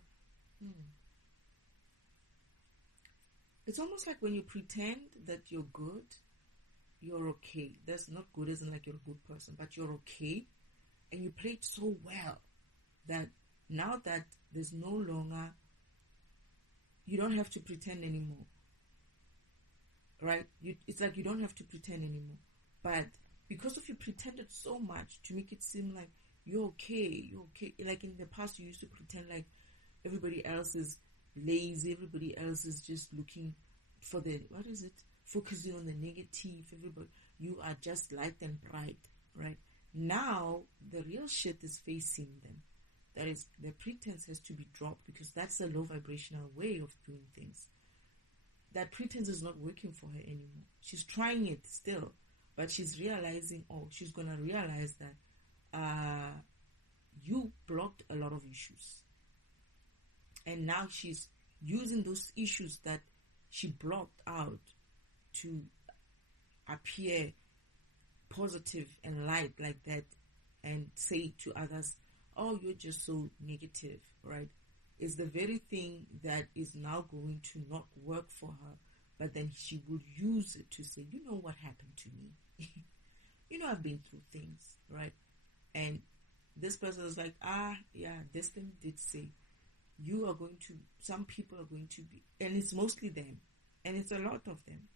It's almost like when you pretend that you're good, you're okay. That's not good as in like you're a good person, but you're okay. And you play it so well that now that there's no longer, you don't have to pretend anymore. Right? It's like you don't have to pretend anymore. But because of you pretended so much to make it seem like you're okay. Like in the past, you used to pretend like everybody else is lazy, everybody else is just looking for focusing on the negative. Everybody, you are just light and bright, right? Now the real shit is facing them. That is, the pretense has to be dropped, because that's a low vibrational way of doing things. That pretense is not working for her anymore. She's trying it still, but she's gonna realize that you blocked a lot of issues. And now she's using those issues that she blocked out to appear positive and light like that, and say to others, oh, you're just so negative, right? It's the very thing that is now going to not work for her, but then she will use it to say, you know what happened to me? I've been through things, right? And this person is like, this thing did say, some people are going to be, and it's mostly them, and it's a lot of them.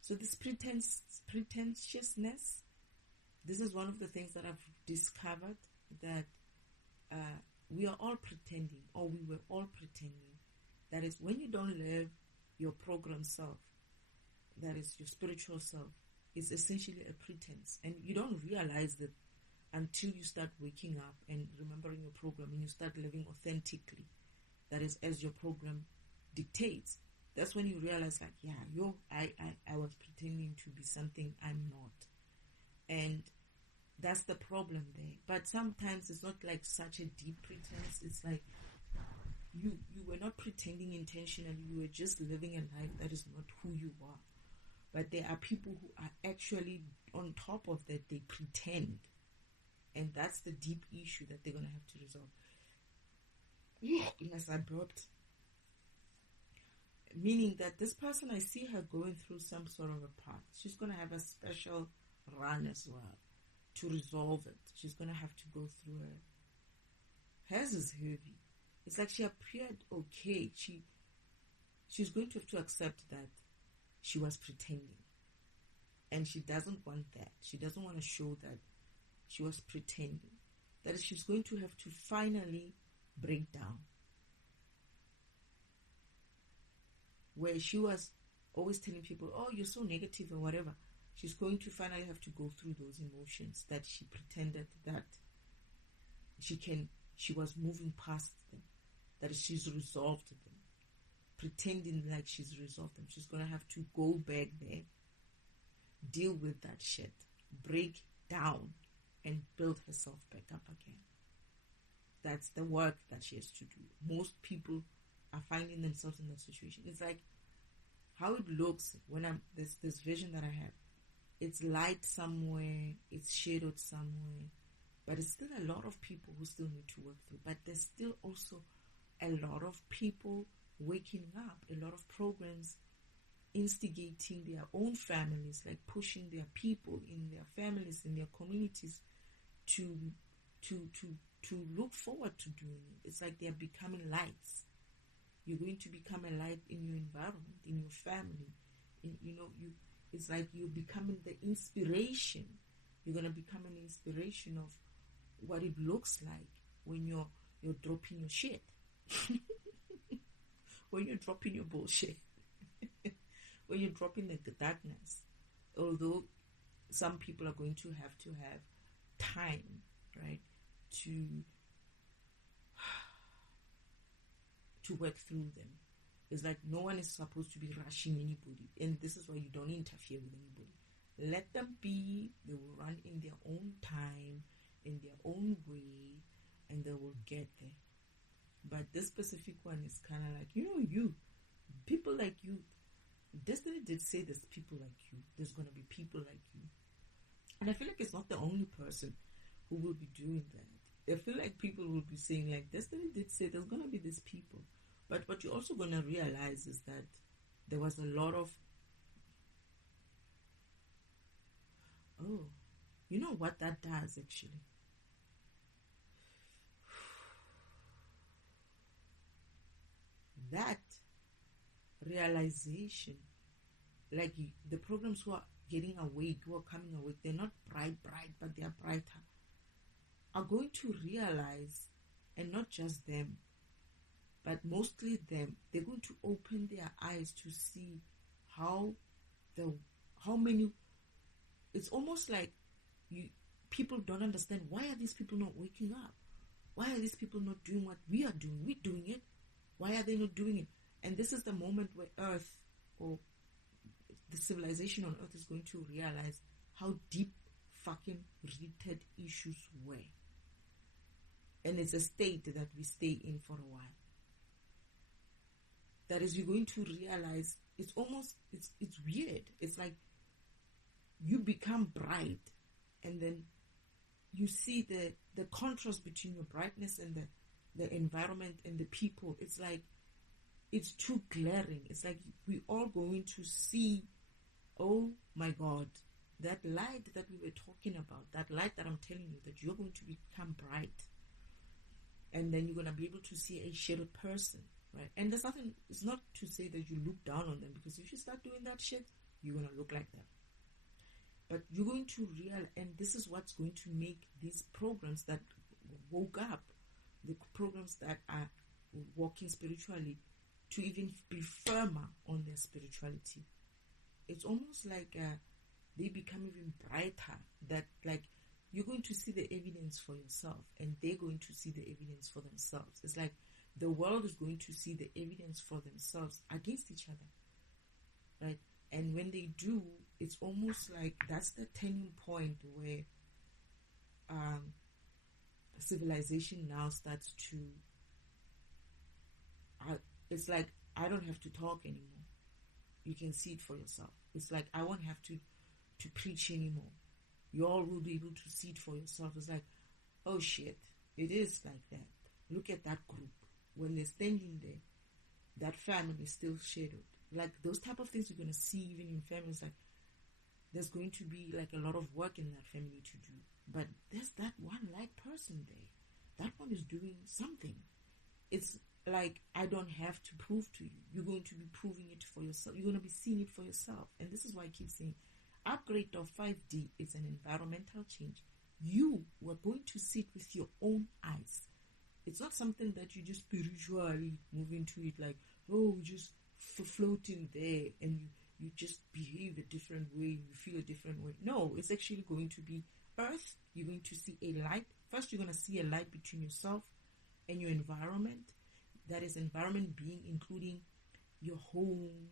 So this pretentiousness, this is one of the things that I've discovered, that we are all pretending, or we were all pretending. That is, when you don't live your program self, that is your spiritual self, it's essentially a pretense. And you don't realize that until you start waking up and remembering your program, and you start living authentically. That is, as your program dictates. That's when you realize, like, I was pretending to be something I'm not. And that's the problem there. But sometimes it's not like such a deep pretense. It's like you were not pretending intentionally. You were just living a life that is not who you are. But there are people who are actually on top of that. They pretend. And that's the deep issue that they're going to have to resolve. Yes, I burped. Meaning that this person, I see her going through some sort of a path. She's going to have a special run as well to resolve it. She's going to have to go through it. Hers is heavy. It's like she appeared okay. She's going to have to accept that she was pretending. And she doesn't want that. She doesn't want to show that she was pretending. That is, she's going to have to finally break down. Where she was always telling people, oh, you're so negative or whatever. She's going to finally have to go through those emotions that she pretended that she was moving past them. That is, she's resolved them. Pretending like she's resolved them. She's going to have to go back there, deal with that shit, break down, and build herself back up again. That's the work that she has to do. Most people are finding themselves in that situation. It's like how it looks when this vision that I have. It's light somewhere, it's shadowed somewhere, but it's still a lot of people who still need to work through. But there's still also a lot of people waking up, a lot of programs instigating their own families, like pushing their people in their families, in their communities to to look forward to doing it. It's like they're becoming lights. You're going to become a light in your environment, in your family. It's like you're becoming the inspiration. You're gonna become an inspiration of what it looks like when you're dropping your shit. When you're dropping your bullshit. When you're dropping the darkness. Although some people are going to have time, right, to work through them. It's like no one is supposed to be rushing anybody, and this is why you don't interfere with anybody. Let them be. They will run in their own time, in their own way, and they will get there. But this specific one is kind of like, people like you. Destiny did say there's people like you. There's going to be people like you. And I feel like it's not the only person who will be doing that. I feel like people will be saying, like, Destiny did say there's going to be these people. But what you're also going to realize is that there was a lot of, you know what that does actually? That realization, like the programs who are getting awake, who are coming awake, they're not bright, but they are brighter, are going to realize, and not just them, but mostly them, they're going to open their eyes to see how many, it's almost like people don't understand, why are these people not waking up? Why are these people not doing what we are doing? We're doing it. Why are they not doing it? And this is the moment where Earth, or the civilization on Earth, is going to realize how deep fucking rooted issues were. And it's a state that we stay in for a while. That is, you're going to realize it's weird. It's like you become bright, and then you see the contrast between your brightness and the environment and the people. It's like it's too glaring. It's like we're all going to see, oh my God, that light that we were talking about, that light that I'm telling you, that you're going to become bright. And then you're going to be able to see a shaded person, right? And there's nothing, it's not to say that you look down on them, because if you start doing that shit, you're going to look like them. But you're going to realize, and this is what's going to make these programs that woke up, the programs that are walking spiritually, to even be firmer on their spirituality. It's almost like they become even brighter, that like you're going to see the evidence for yourself, and they're going to see the evidence for themselves. It's like the world is going to see the evidence for themselves against each other, right? And when they do, it's almost like that's the turning point where civilization now starts to, it's like, I don't have to talk anymore. You can see it for yourself. It's like, I won't have to preach anymore. You all will be able to see it for yourself. It's like, oh shit, it is like that. Look at that group. When they're standing there, that family is still shadowed. Like those type of things you're going to see even in families. Like there's going to be like a lot of work in that family to do. But there's that one light person there. That one is doing something. It's like, I don't have to prove to you. You're going to be proving it for yourself. You're going to be seeing it for yourself. And this is why I keep saying, upgrade of 5D is an environmental change. You are going to see it with your own eyes. It's not something that you just spiritually move into it like, oh, just floating there and you just behave a different way, you feel a different way. No, it's actually going to be Earth. You're going to see a light. First, you're going to see a light between yourself and your environment. That is environment being including your home,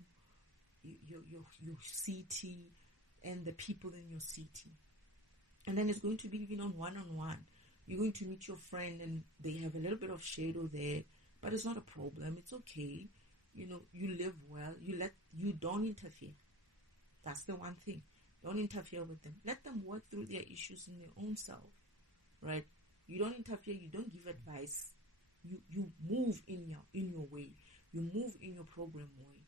your city, and the people in your city. And then it's going to be even on one-on-one. You're going to meet your friend and they have a little bit of shadow there, but it's not a problem. It's okay. You know, you live well. You don't interfere. That's the one thing. Don't interfere with them. Let them work through their issues in their own self, right? You don't interfere. You don't give advice. You move in your way. You move in your program way,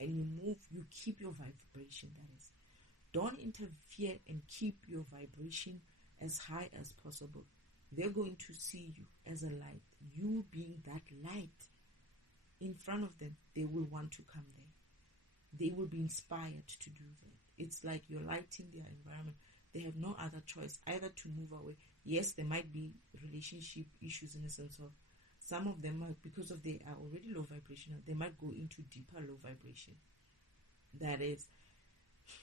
and you keep your vibration. That is, don't interfere and keep your vibration as high as possible. they're going to see you as a light. You being that light in front of them, they will want to come there. They will be inspired to do that. It's like you're lighting their environment. They have no other choice either to move away. Yes, there might be relationship issues in the sense of some of them might, because of they are already low vibrational, they might go into deeper low vibration. That is,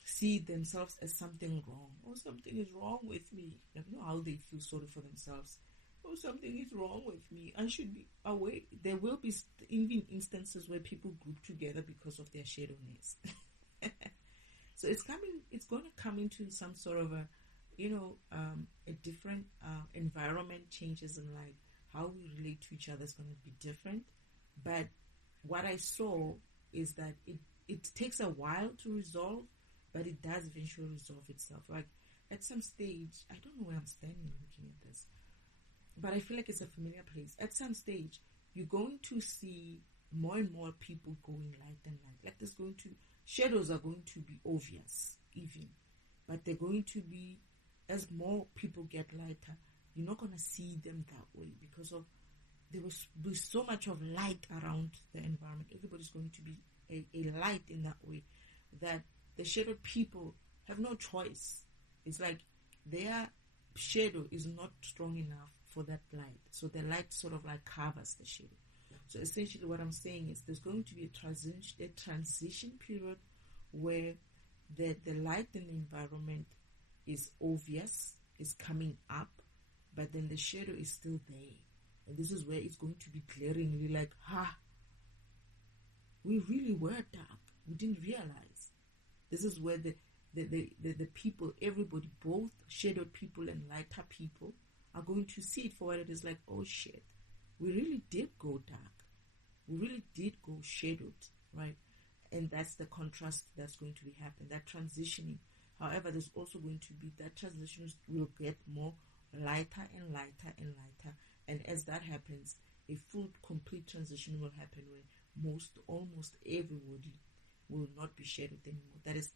see themselves as something wrong. Oh, something is wrong with me. You know how they feel sorry for themselves. Oh, something is wrong with me. I should be away. There will be even instances where people group together because of their shadowness. So it's going to come into some sort of a different environment changes in life. How we relate to each other is going to be different. But what I saw is that it takes a while to resolve, but it does eventually resolve itself. Like at some stage, I don't know where I'm standing looking at this, but I feel like it's a familiar place. At some stage, you're going to see more and more people going light and light. Like shadows are going to be obvious even, but they're going to be, as more people get lighter, you're not going to see them that way because of there will be so much of light around the environment. Everybody's going to be a light in that way that the shadowed people have no choice. It's like their shadow is not strong enough for that light. So the light sort of like covers the shadow. So essentially what I'm saying is there's going to be a transition period where the light in the environment is obvious, is coming up, but then the shadow is still there. And this is where it's going to be glaringly like, we really were dark. We didn't realize. This is where the people, everybody, both shadowed people and lighter people, are going to see it for what it is. Like, oh shit, we really did go dark. We really did go shadowed, right? And that's the contrast that's going to be happening, that transitioning. However, there's also going to be that transition will get more lighter and lighter and lighter. And as that happens, a full, complete transition will happen where almost everybody will not be shadowed anymore. That is,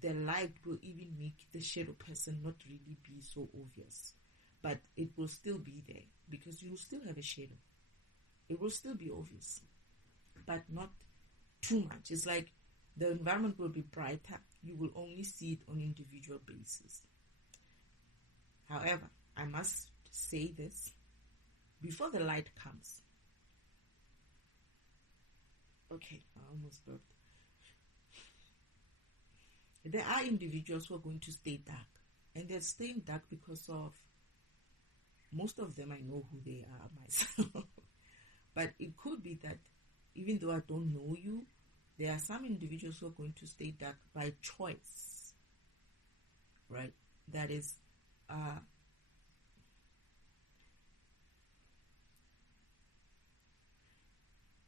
the light will even make the shadow person not really be so obvious. But it will still be there because you will still have a shadow. It will still be obvious, but not too much. It's like the environment will be brighter. You will only see it on individual basis. However, I must say this, before the light comes. Okay, I almost burped. There are individuals who are going to stay dark, and they're staying dark because of, most of them I know who they are myself. But it could be that even though I don't know you, there are some individuals who are going to stay dark by choice, right? That is,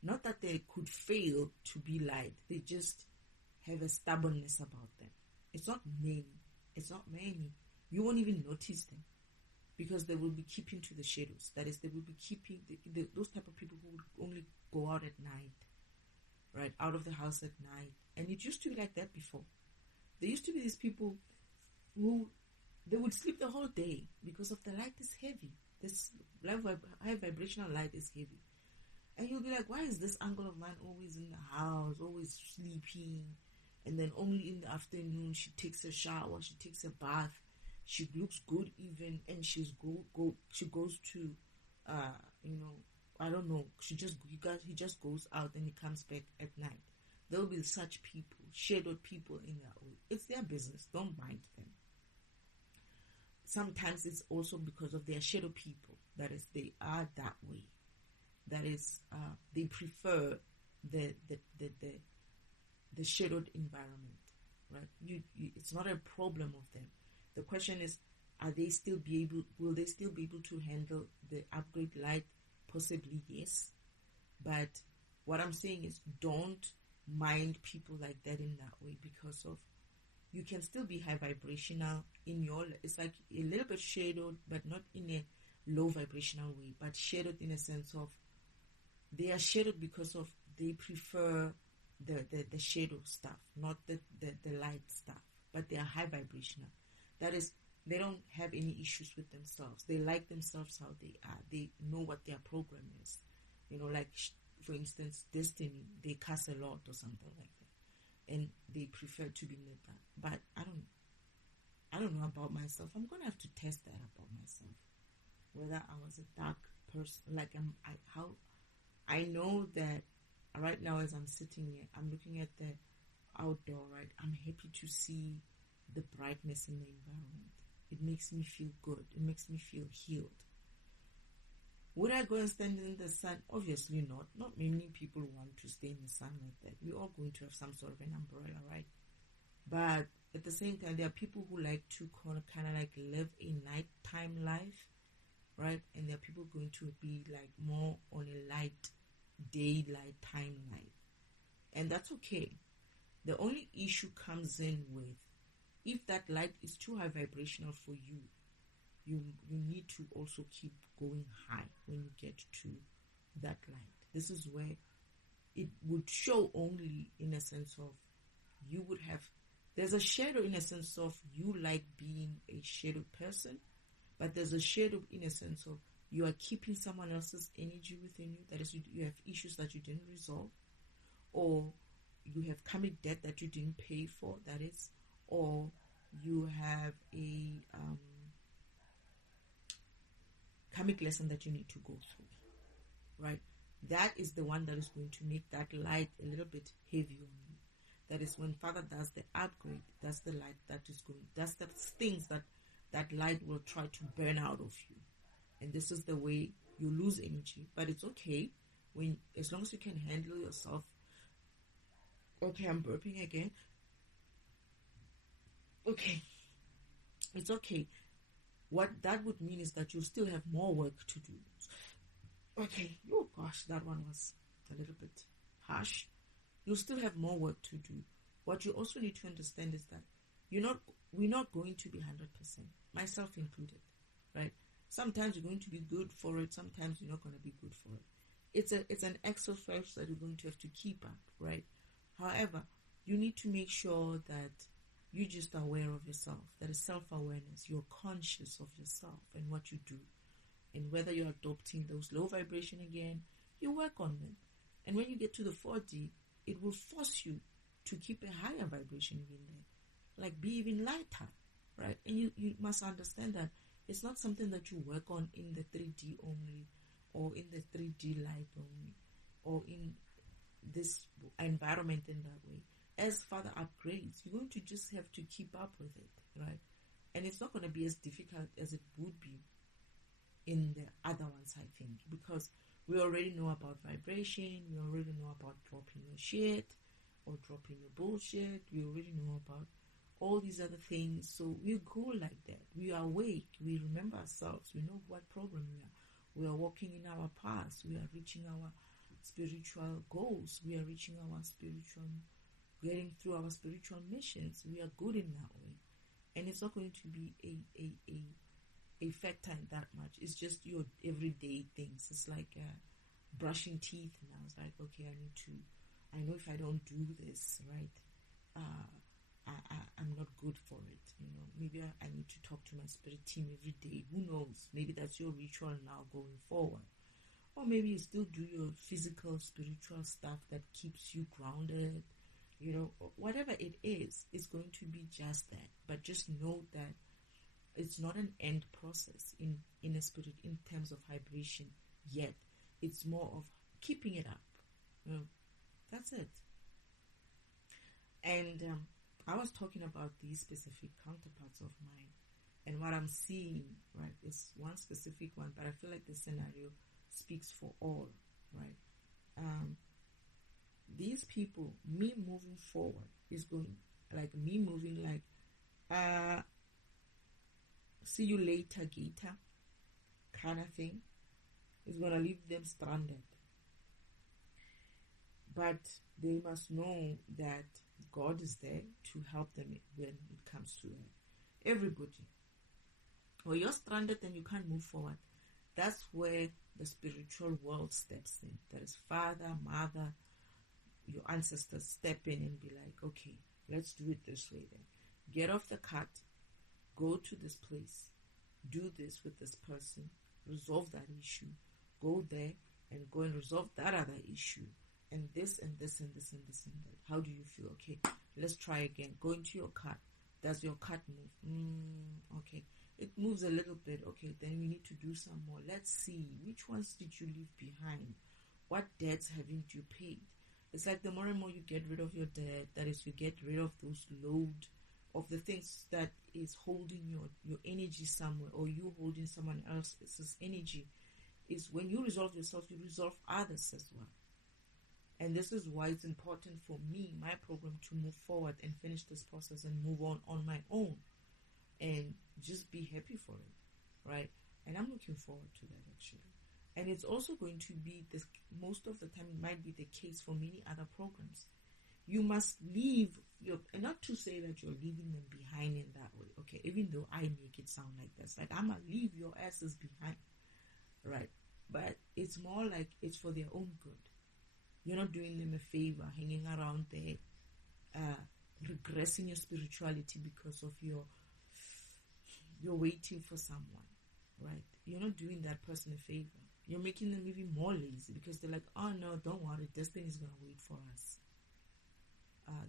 not that they could fail to be light, they just have a stubbornness about them. It's not many. You won't even notice them because they will be keeping to the shadows. That is, they will be keeping those type of people who would only go out at night, right? Out of the house at night. And it used to be like that before. There used to be these people who they would sleep the whole day because of the light is heavy. This high vibrational light is heavy. And you'll be like, why is this uncle of mine always in the house, always sleeping? And then only in the afternoon she takes a shower, she takes a bath, she looks good even, and she goes to, I don't know, he just goes out and he comes back at night. There will be such people, shadowed people in that way. It's their business. Don't mind them. Sometimes it's also because of their shadow people. That is, they are that way. That is, they prefer the shadowed environment, right? It's not a problem of them. The question is, will they still be able to handle the upgrade light? Possibly yes, but what I'm saying is, don't mind people like that in that way, because of, you can still be high vibrational in your, it's like a little bit shadowed, but not in a low vibrational way, but shadowed in a sense of, they are shadowed because of they prefer the shadow stuff, not the light stuff, but they are high vibrational. That is, they don't have any issues with themselves. They like themselves how they are. They know what their program is. Like, for instance, Destiny, they cuss a lot or something like that. And they prefer to be neutral. But I don't know about myself. I'm going to have to test that about myself. Whether I was a dark person. Like, I know that right now as I'm sitting here, I'm looking at the outdoor, right? I'm happy to see the brightness in the environment. It makes me feel good. It makes me feel healed. Would I go and stand in the sun? Obviously not. Not many people want to stay in the sun like that. We're all going to have some sort of an umbrella, right? But at the same time, there are people who like to kind of like live a nighttime life, right? And there are people going to be like more on a light daylight time life. And that's okay. The only issue comes in with if that light is too high vibrational for you, you need to also keep going high when you get to that light. This is where it would show only in a sense of you would have, there's a shadow in a sense of you like being a shadow person, but there's a shadow in a sense of you are keeping someone else's energy within you. That is, you have issues that you didn't resolve, or you have karmic debt that you didn't pay for, that is, or you have a karmic lesson that you need to go through, right? That is the one that is going to make that light a little bit heavy on you. That is when Father does the upgrade, that's the light that is going, that's the things that light will try to burn out of you. And this is the way you lose energy. But it's okay as long as you can handle yourself. Okay, I'm burping again. Okay, it's okay. What that would mean is that you still have more work to do. Okay, oh gosh, that one was a little bit harsh. You still have more work to do. What you also need to understand is that we're not going to be 100%, myself included, right? Sometimes you're going to be good for it. Sometimes you're not going to be good for it. It's an exercise that you're going to have to keep up, right? However, you need to make sure that you're just aware of yourself. That is self-awareness. You're conscious of yourself and what you do. And whether you're adopting those low vibration again, you work on them. And when you get to the 4D, it will force you to keep a higher vibration even there. Like be even lighter, right? And you must understand that it's not something that you work on in the 3D only, or in the 3D light only, or in this environment in that way. As Father upgrades, you're going to just have to keep up with it, right? And it's not going to be as difficult as it would be in the other ones, I think, because we already know about vibration, we already know about dropping your shit or dropping your bullshit, we already know about all these other things. So we go like that. We are awake, we remember ourselves, we know what program we are walking in our past, we are reaching our spiritual goals, we are reaching our spiritual, getting through our spiritual missions. We are good in that way. And it's not going to be a factor in that much. It's just your everyday things. It's like brushing teeth now. It's like, okay, I know if I don't do this, right, I'm not good for it. Maybe I need to talk to my spirit team every day. Who knows? Maybe that's your ritual now going forward. Or maybe you still do your physical, spiritual stuff that keeps you grounded. Whatever it is, it's going to be just that. But just know that it's not an end process in a spirit in terms of vibration yet. It's more of keeping it up. That's it. And I was talking about these specific counterparts of mine, and what I'm seeing, right, is one specific one, but I feel like the scenario speaks for all, right? These people, me moving forward is going, like me moving like, see you later, Gator, kind of thing, is going to leave them stranded. But they must know that God is there to help them when it comes to everybody. Or you're stranded and you can't move forward. That's where the spiritual world steps in. That is Father, Mother, your ancestors step in and be like, okay, let's do it this way then. Get off the cart, go to this place, do this with this person, resolve that issue, go there and go and resolve that other issue, and this and this and this and this and that. How do you feel? Okay, let's try again. Go into your cart. Does your cart move? Okay, it moves a little bit. Okay, then we need to do some more. Let's see, which ones did you leave behind? What debts haven't you paid? It's like the more and more you get rid of your debt, that is, you get rid of those load of the things that is holding your energy somewhere, or you holding someone else's energy, is when you resolve yourself, you resolve others as well. And this is why it's important for me, my program, to move forward and finish this process and move on my own and just be happy for it, right? And I'm looking forward to that, actually. And it's also going to be this, most of the time it might be the case for many other programs. You must leave your, and not to say that you're leaving them behind in that way, okay? Even though I make it sound like this, like I'm gonna leave your asses behind, right? But it's more like it's for their own good. You're not doing them a favor, hanging around there, regressing your spirituality because of you're waiting for someone, right? You're not doing that person a favor. You're making them even more lazy because they're like, oh no, don't worry, destiny is going to wait for us.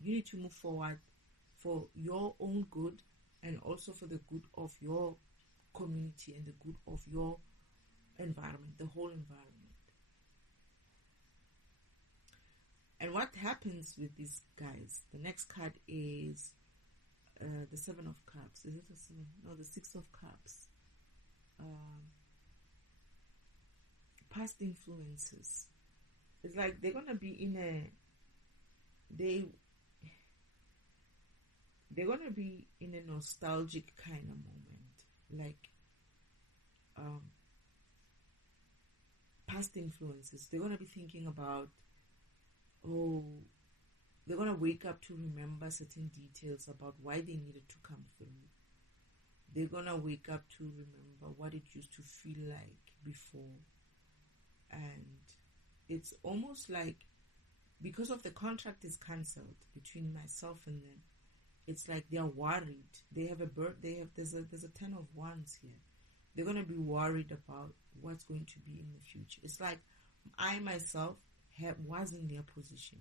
You need to move forward for your own good and also for the good of your community and the good of your environment, the whole environment. And what happens with these guys? The next card is the Seven of Cups. Is it the Seven? No, the Six of Cups. Past influences. It's like they're gonna be in they're gonna be in a nostalgic kind of moment, like past influences. They're gonna be thinking about, they're gonna wake up to remember certain details about why they needed to come through. They're gonna wake up to remember what it used to feel like before. And it's almost like, because of the contract is cancelled between myself and them, it's like they're worried. They have there's a 10 of Wands here. They're gonna be worried about what's going to be in the future. It's like I myself was in their position.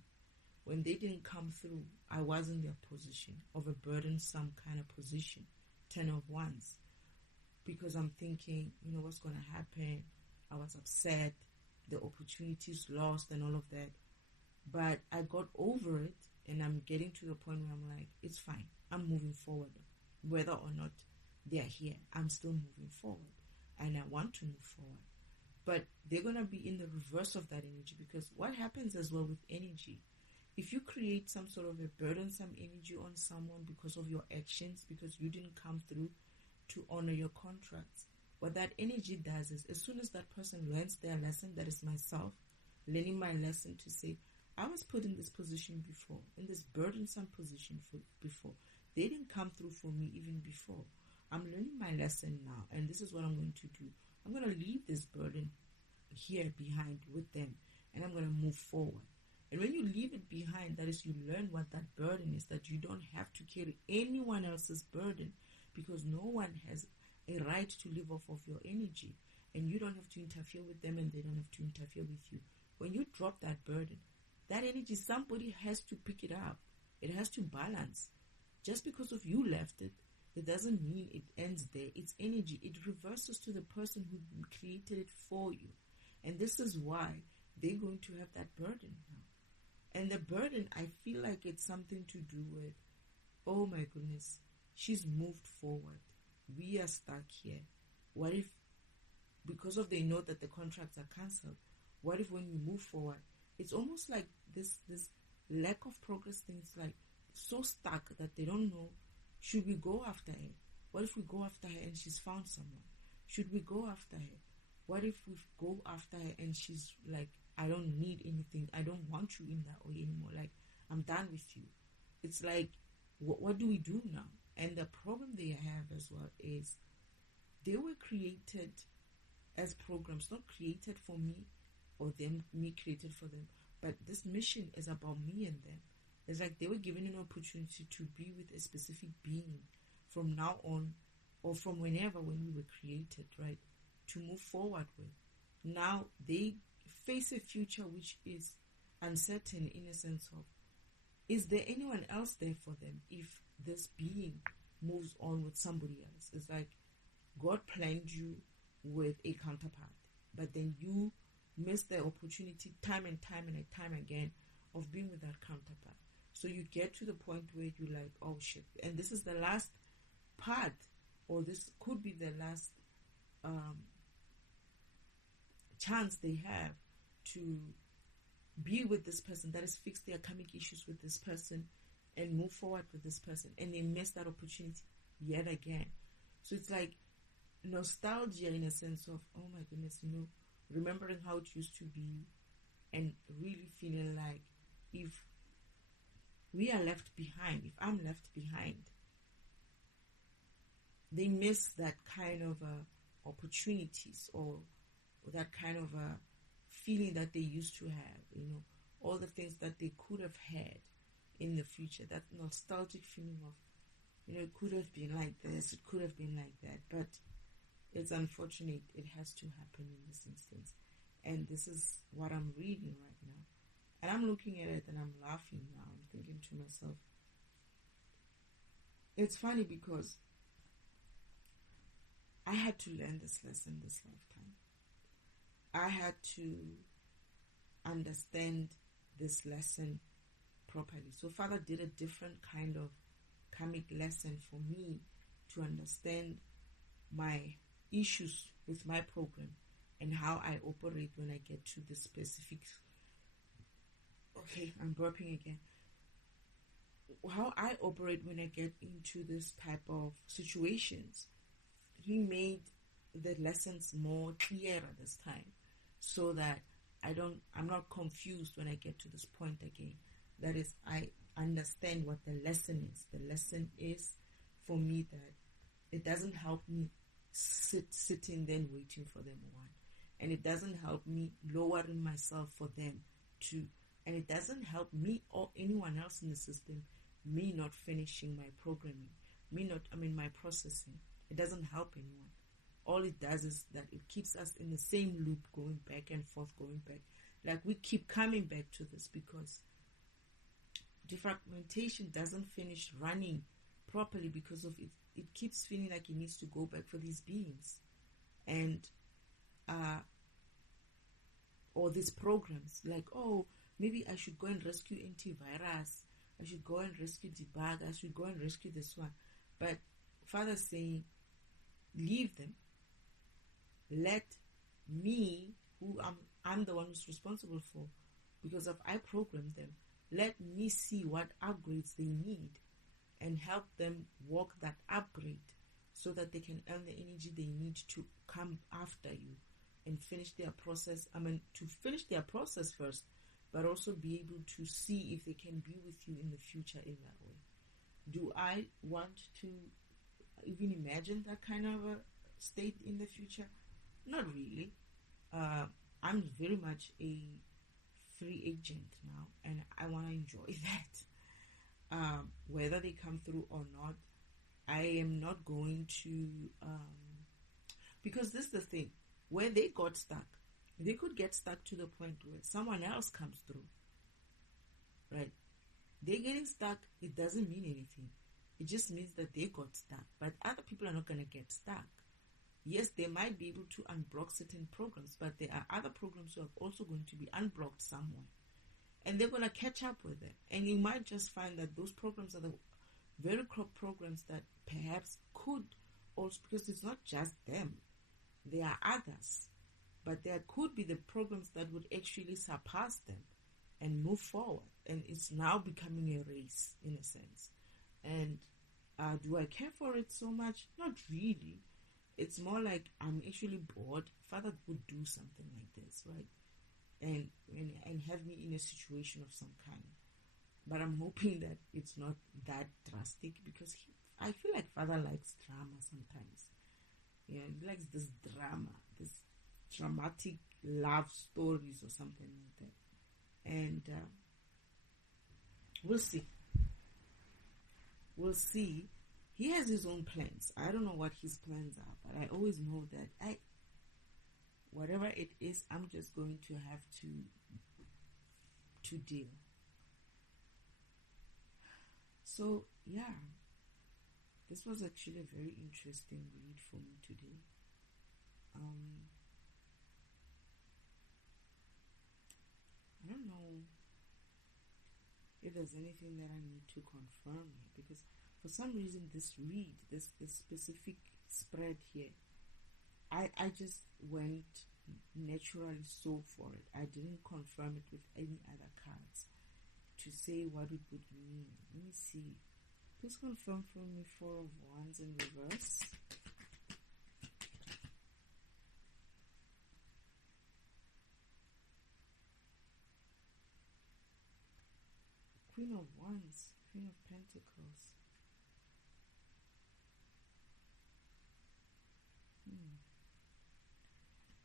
When they didn't come through, I was in their position of a burdensome kind of position, 10 of Wands, because I'm thinking, what's gonna happen? I was upset, the opportunities lost and all of that. But I got over it, and I'm getting to the point where I'm like, it's fine. I'm moving forward. Whether or not they're here, I'm still moving forward. And I want to move forward. But they're going to be in the reverse of that energy, because what happens as well with energy, if you create some sort of a burdensome energy on someone because of your actions, because you didn't come through to honor your contracts, what that energy does is, as soon as that person learns their lesson, that is myself, learning my lesson to say, I was put in this position before, in this burdensome position before. They didn't come through for me even before. I'm learning my lesson now, and this is what I'm going to do. I'm going to leave this burden here behind with them, and I'm going to move forward. And when you leave it behind, that is, you learn what that burden is, that you don't have to carry anyone else's burden, because no one has a right to live off of your energy, and you don't have to interfere with them, and they don't have to interfere with you. When you drop that burden, that energy, somebody has to pick it up. It has to balance. Just because of you left it, it doesn't mean it ends there. It's energy. It reverses to the person who created it for you. And this is why they're going to have that burden now. And the burden, I feel like it's something to do with, oh my goodness, she's moved forward. We are stuck here. What if, because of they know that the contracts are cancelled, what if when we move forward, it's almost like this lack of progress thing is like so stuck that they don't know, should we go after her? What if we go after her and she's found someone? Should we go after her? What if we go after her and she's like, I don't need anything. I don't want you in that way anymore. Like, I'm done with you. It's like, what do we do now? And the problem they have as well is they were created as programs, not created for me or me created for them. But this mission is about me and them. It's like they were given an opportunity to be with a specific being from now on or from whenever when we were created, right, to move forward with. Now they face a future which is uncertain in a sense of, is there anyone else there for them if this being moves on with somebody else? It's like God planned you with a counterpart, but then you miss the opportunity time and time again of being with that counterpart. So you get to the point where you're like, oh shit, and this is the last part, or this could be the last chance they have to be with this person, that is, fix their karmic issues with this person and move forward with this person, and they miss that opportunity yet again. So it's like nostalgia in a sense of, oh my goodness, remembering how it used to be, and really feeling like if we are left behind, if I'm left behind, they miss that kind of opportunities, or that kind of feeling that they used to have, all the things that they could have had in the future, that nostalgic feeling of, it could have been like this, it could have been like that, but it's unfortunate it has to happen in this instance. And this is what I'm reading right now. And I'm looking at it and I'm laughing now. I'm thinking to myself, it's funny because I had to learn this lesson this lifetime. I had to understand this lesson properly. So Father did a different kind of karmic lesson for me to understand my issues with my program and how I operate when I get to the specifics. Okay, I'm burping again. How I operate when I get into this type of situations. He made the lessons more clearer this time, so that I'm not confused when I get to this point again. That is, I understand what the lesson is. The lesson is for me that it doesn't help me sitting then waiting for them, one, and it doesn't help me lowering myself for them, two, and it doesn't help me or anyone else in the system, me not finishing my programming, my processing. It doesn't help anyone. All it does is that it keeps us in the same loop, going back and forth, going back. Like we keep coming back to this because defragmentation doesn't finish running properly because of it. It keeps feeling like it needs to go back for these beings, and or these programs. Like, oh, maybe I should go and rescue antivirus. I should go and rescue debug. I should go and rescue this one. But Father's saying, leave them. Let me, who I'm the one who's responsible for, because if I program them, let me see what upgrades they need and help them walk that upgrade so that they can earn the energy they need to come after you and finish their process. To finish their process first, but also be able to see if they can be with you in the future in that way. Do I want to even imagine that kind of a state in the future? Not really. I'm very much a free agent now, and I want to enjoy that. Whether they come through or not, I am not going to, because this is the thing, where they got stuck, they could get stuck to the point where someone else comes through, right? They're getting stuck, it doesn't mean anything. It just means that they got stuck, but other people are not going to get stuck. Yes, they might be able to unblock certain programs, but there are other programs who are also going to be unblocked somewhere. And they're going to catch up with them. And you might just find that those programs are the very programs that perhaps could also, because it's not just them, there are others. But there could be the programs that would actually surpass them and move forward. And it's now becoming a race, in a sense. And do I care for it so much? Not really. It's more like I'm actually bored. Father would do something like this, right? And have me in a situation of some kind. But I'm hoping that it's not that drastic, because I feel like Father likes drama sometimes. Yeah, he likes this drama, this dramatic love stories or something like that. And we'll see. We'll see. he has his own plans. I don't know what his plans are, but I always know that whatever it is, I'm just going to have to deal. So yeah, this was actually a very interesting read for me today. I don't know if there's anything that I need to confirm here, because for some reason this specific spread here, I just went naturally so for it. I didn't confirm it with any other cards to say what it would mean. Let me see. Please confirm for me 4 of Wands in reverse. Queen of Wands, Queen of Pentacles.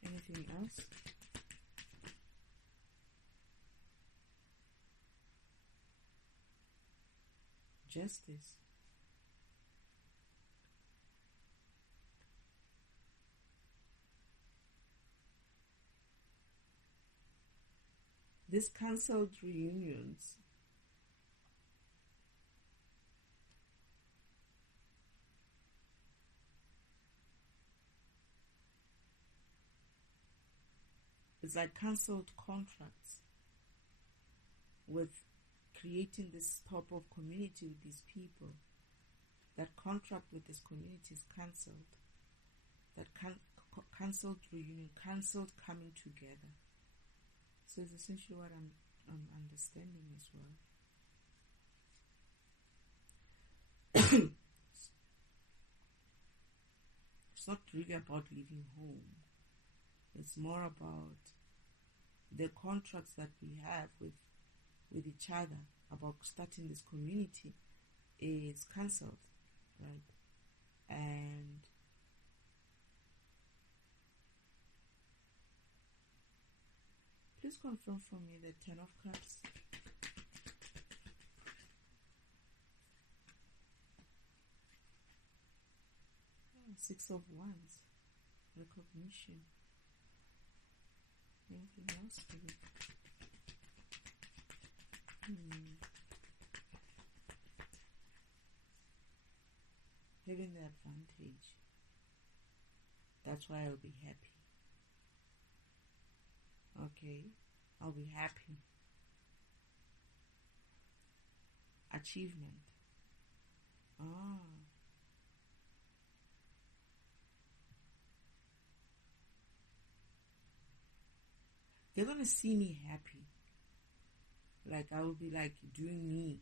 Anything else? Justice. This cancelled reunions. It's like cancelled contracts with creating this type of community with these people. That contract with this community is cancelled. That cancelled reunion, cancelled coming together. So it's essentially what I'm understanding as well. It's not really about leaving home. It's more about the contracts that we have with each other about starting this community is cancelled, right? And please confirm for me the 10 of Cups. Oh, 6 of Wands. Recognition. Anything else for it? Having the advantage. That's why I'll be happy. Okay, I'll be happy. Achievement. They're gonna see me happy. Like I will be like doing me,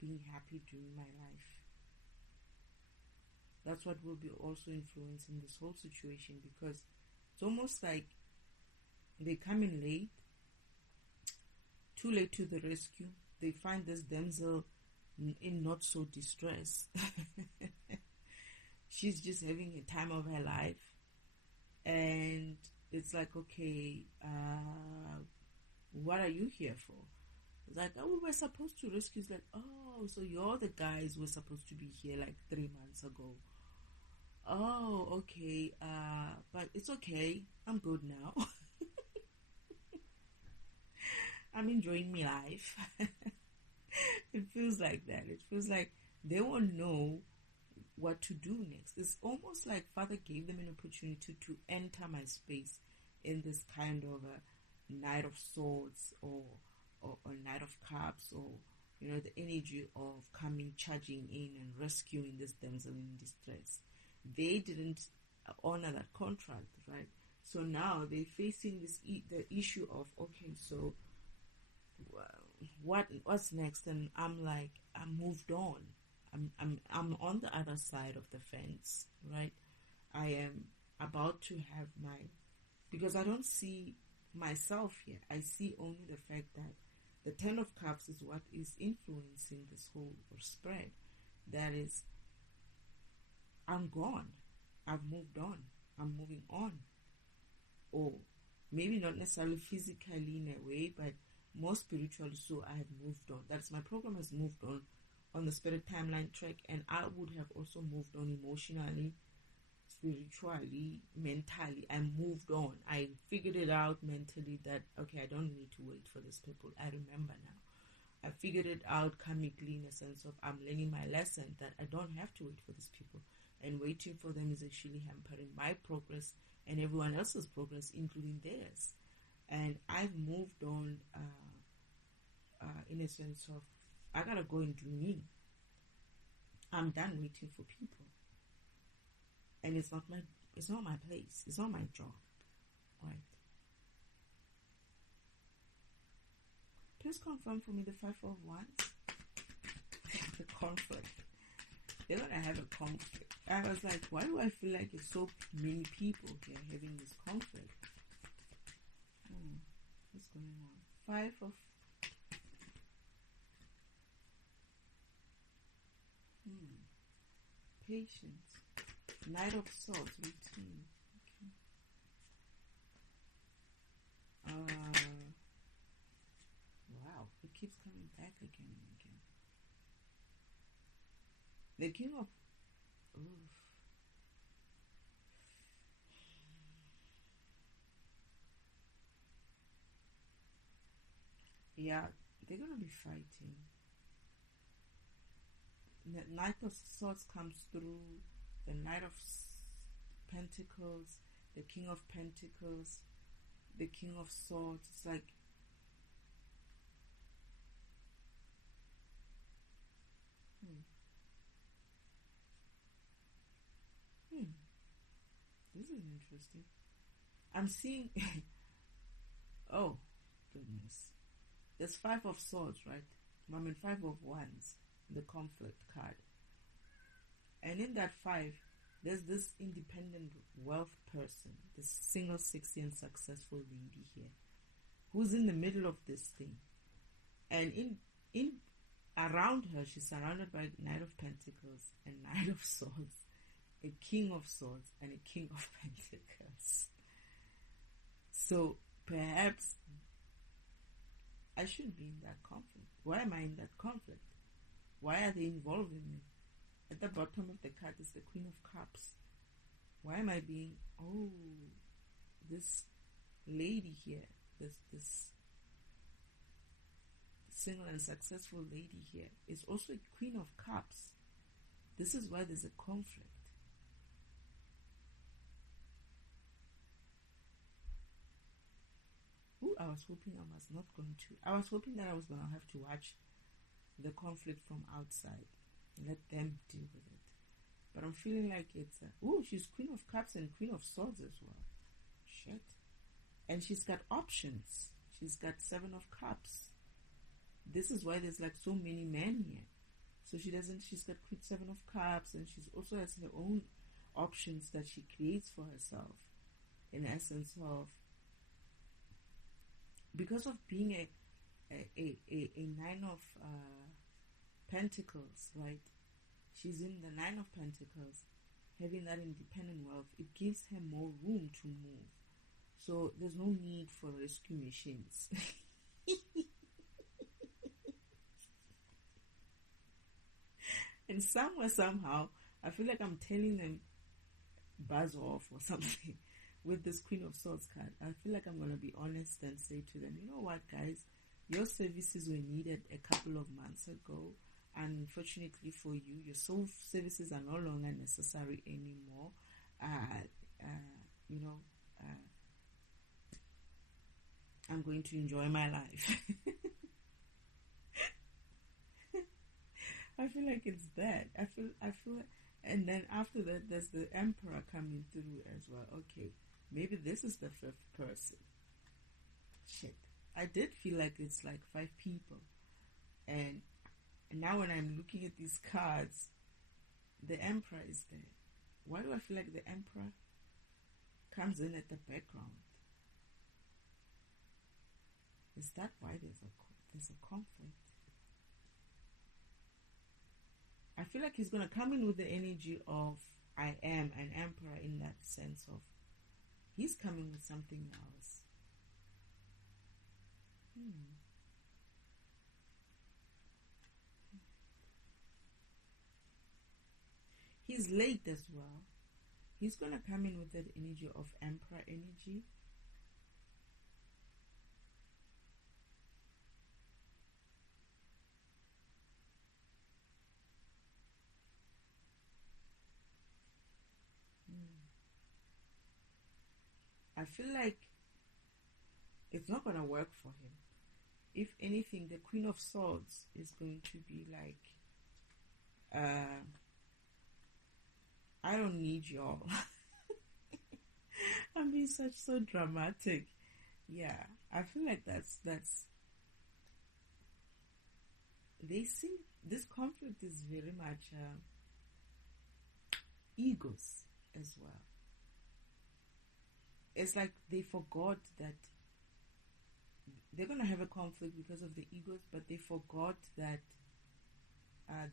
being happy during my life. That's what will be also influencing this whole situation, because it's almost like they come in late, too late to the rescue. They find this damsel in not so distress. She's just having a time of her life, and it's like, okay, what are you here for? It's like, oh, we were supposed to rescue. It's like, oh, so you're the guys who were supposed to be here like 3 months ago. Oh, okay, but it's okay. I'm good now. I'm enjoying my life. It feels like that. It feels like they won't know what to do next. It's almost like Father gave them an opportunity to enter my space in this kind of a Knight of Swords or Knight of Cups, or the energy of coming, charging in and rescuing this damsel in distress. They didn't honor that contract, right? So now they're facing the issue of, okay, so what's next? And I'm like, I'm moved on. I'm on the other side of the fence, right? I am about to have because I don't see myself here. I see only the fact that the 10 of Cups is what is influencing this whole spread. That is, I'm gone. I've moved on. I'm moving on. Or maybe not necessarily physically in a way, but more spiritually so. I have moved on. That's my program has moved on on the spirit timeline track, and I would have also moved on emotionally, spiritually, mentally. I moved on. I figured it out mentally that, okay, I don't need to wait for these people. I remember now. I figured it out karmically, in a sense of I'm learning my lesson that I don't have to wait for these people. And waiting for them is actually hampering my progress and everyone else's progress, including theirs. And I've moved on in a sense of I gotta go and do me. I'm done waiting for people. And it's not my place. It's not my job. Right? Please confirm for me the 5 of Wands. The conflict. They're gonna have a conflict. I was like, why do I feel like it's so many people here having this conflict? What's going on? 5 of Patience. Knight of Swords, routine. Okay. Wow, it keeps coming back again and again. The King of... Oof. Yeah, they're gonna be fighting. The Knight of Swords comes through, the Knight of Pentacles, the King of Pentacles, the King of Swords. It's like this is interesting. I'm seeing oh goodness. There's 5 of Swords, right? I mean 5 of Wands, the conflict card. And in that 5, there's this independent wealth person, this single, sexy, and successful lady here, who's in the middle of this thing. And in around her, she's surrounded by Knight of Pentacles and Knight of Swords, a King of Swords, and a King of Pentacles. So perhaps I shouldn't be in that conflict. Why am I in that conflict? Why are they involving me? At the bottom of the card is the Queen of Cups. Why am I being... Oh, this lady here, this single and successful lady here is also a Queen of Cups. This is why there's a conflict. Ooh, I was hoping I was not going to... I was hoping that I was going to have to watch the conflict from outside and let them deal with it. But I'm feeling like it's... she's Queen of Cups and Queen of Swords as well. Shit. And she's got options. She's got 7 of Cups. This is why there's like so many men here. So she's got 7 of Cups, and she also has her own options that she creates for herself. In essence of... Because of being a 9 of Pentacles, right? She's in the 9 of Pentacles, having that independent wealth. It gives her more room to move. So there's no need for rescue machines. And somewhere, somehow, I feel like I'm telling them buzz off or something with this Queen of Swords card. I feel like I'm going to be honest and say to them, you know what, guys? Your services were needed a couple of months ago. Unfortunately for you, your services are no longer necessary anymore. I'm going to enjoy my life. I feel like it's that. I feel, and then after that, there's the Emperor coming through as well. Okay, maybe this is the 5th person. Shit, I did feel like it's like 5 people, and now when I'm looking at these cards, the Emperor is there. Why do I feel like the Emperor comes in at the background? Is that why there's a conflict? I feel like he's going to come in with the energy of I am an emperor, in that sense of he's coming with something else. He's late as well. He's going to come in with that energy of Emperor energy. I feel like it's not going to work for him. If anything, the Queen of Swords is going to be like, I don't need y'all. I'm being so dramatic. Yeah, I feel like that's they seem, this conflict is very much egos as well. It's like they forgot that they're gonna have a conflict because of the egos, but they forgot that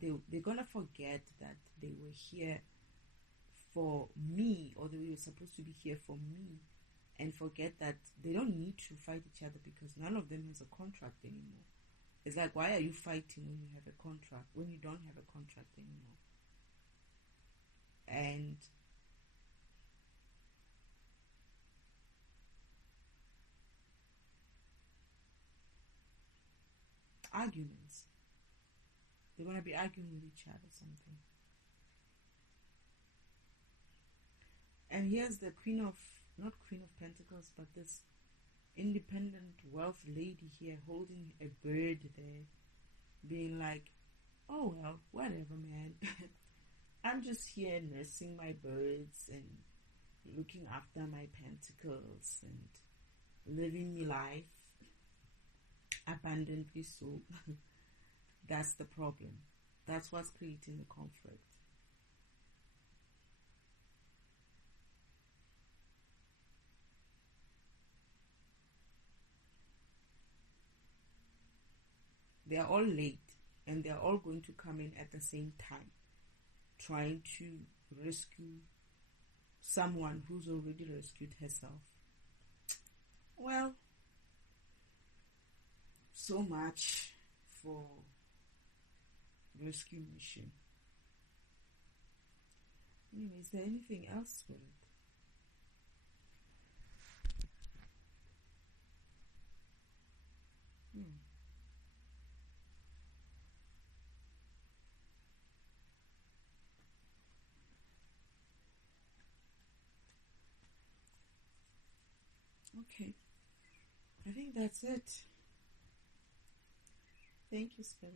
they're gonna forget that they were here for me, or they were supposed to be here for me, and forget that they don't need to fight each other because none of them has a contract anymore. It's like, why are you fighting when you have a contract, when you don't have a contract anymore? And arguments. They're going to be arguing with each other, something. And here's the not Queen of Pentacles, but this independent wealth lady here holding a bird there, being like, oh well, whatever, man. I'm just here nursing my birds and looking after my pentacles and living my life abundantly so. That's the problem. That's what's creating the conflict. They are all late and they are all going to come in at the same time, trying to rescue someone who's already rescued herself. Well, so much for rescue mission. Anyway, is there anything else with it? Okay, I think that's it. Thank you, Spirit.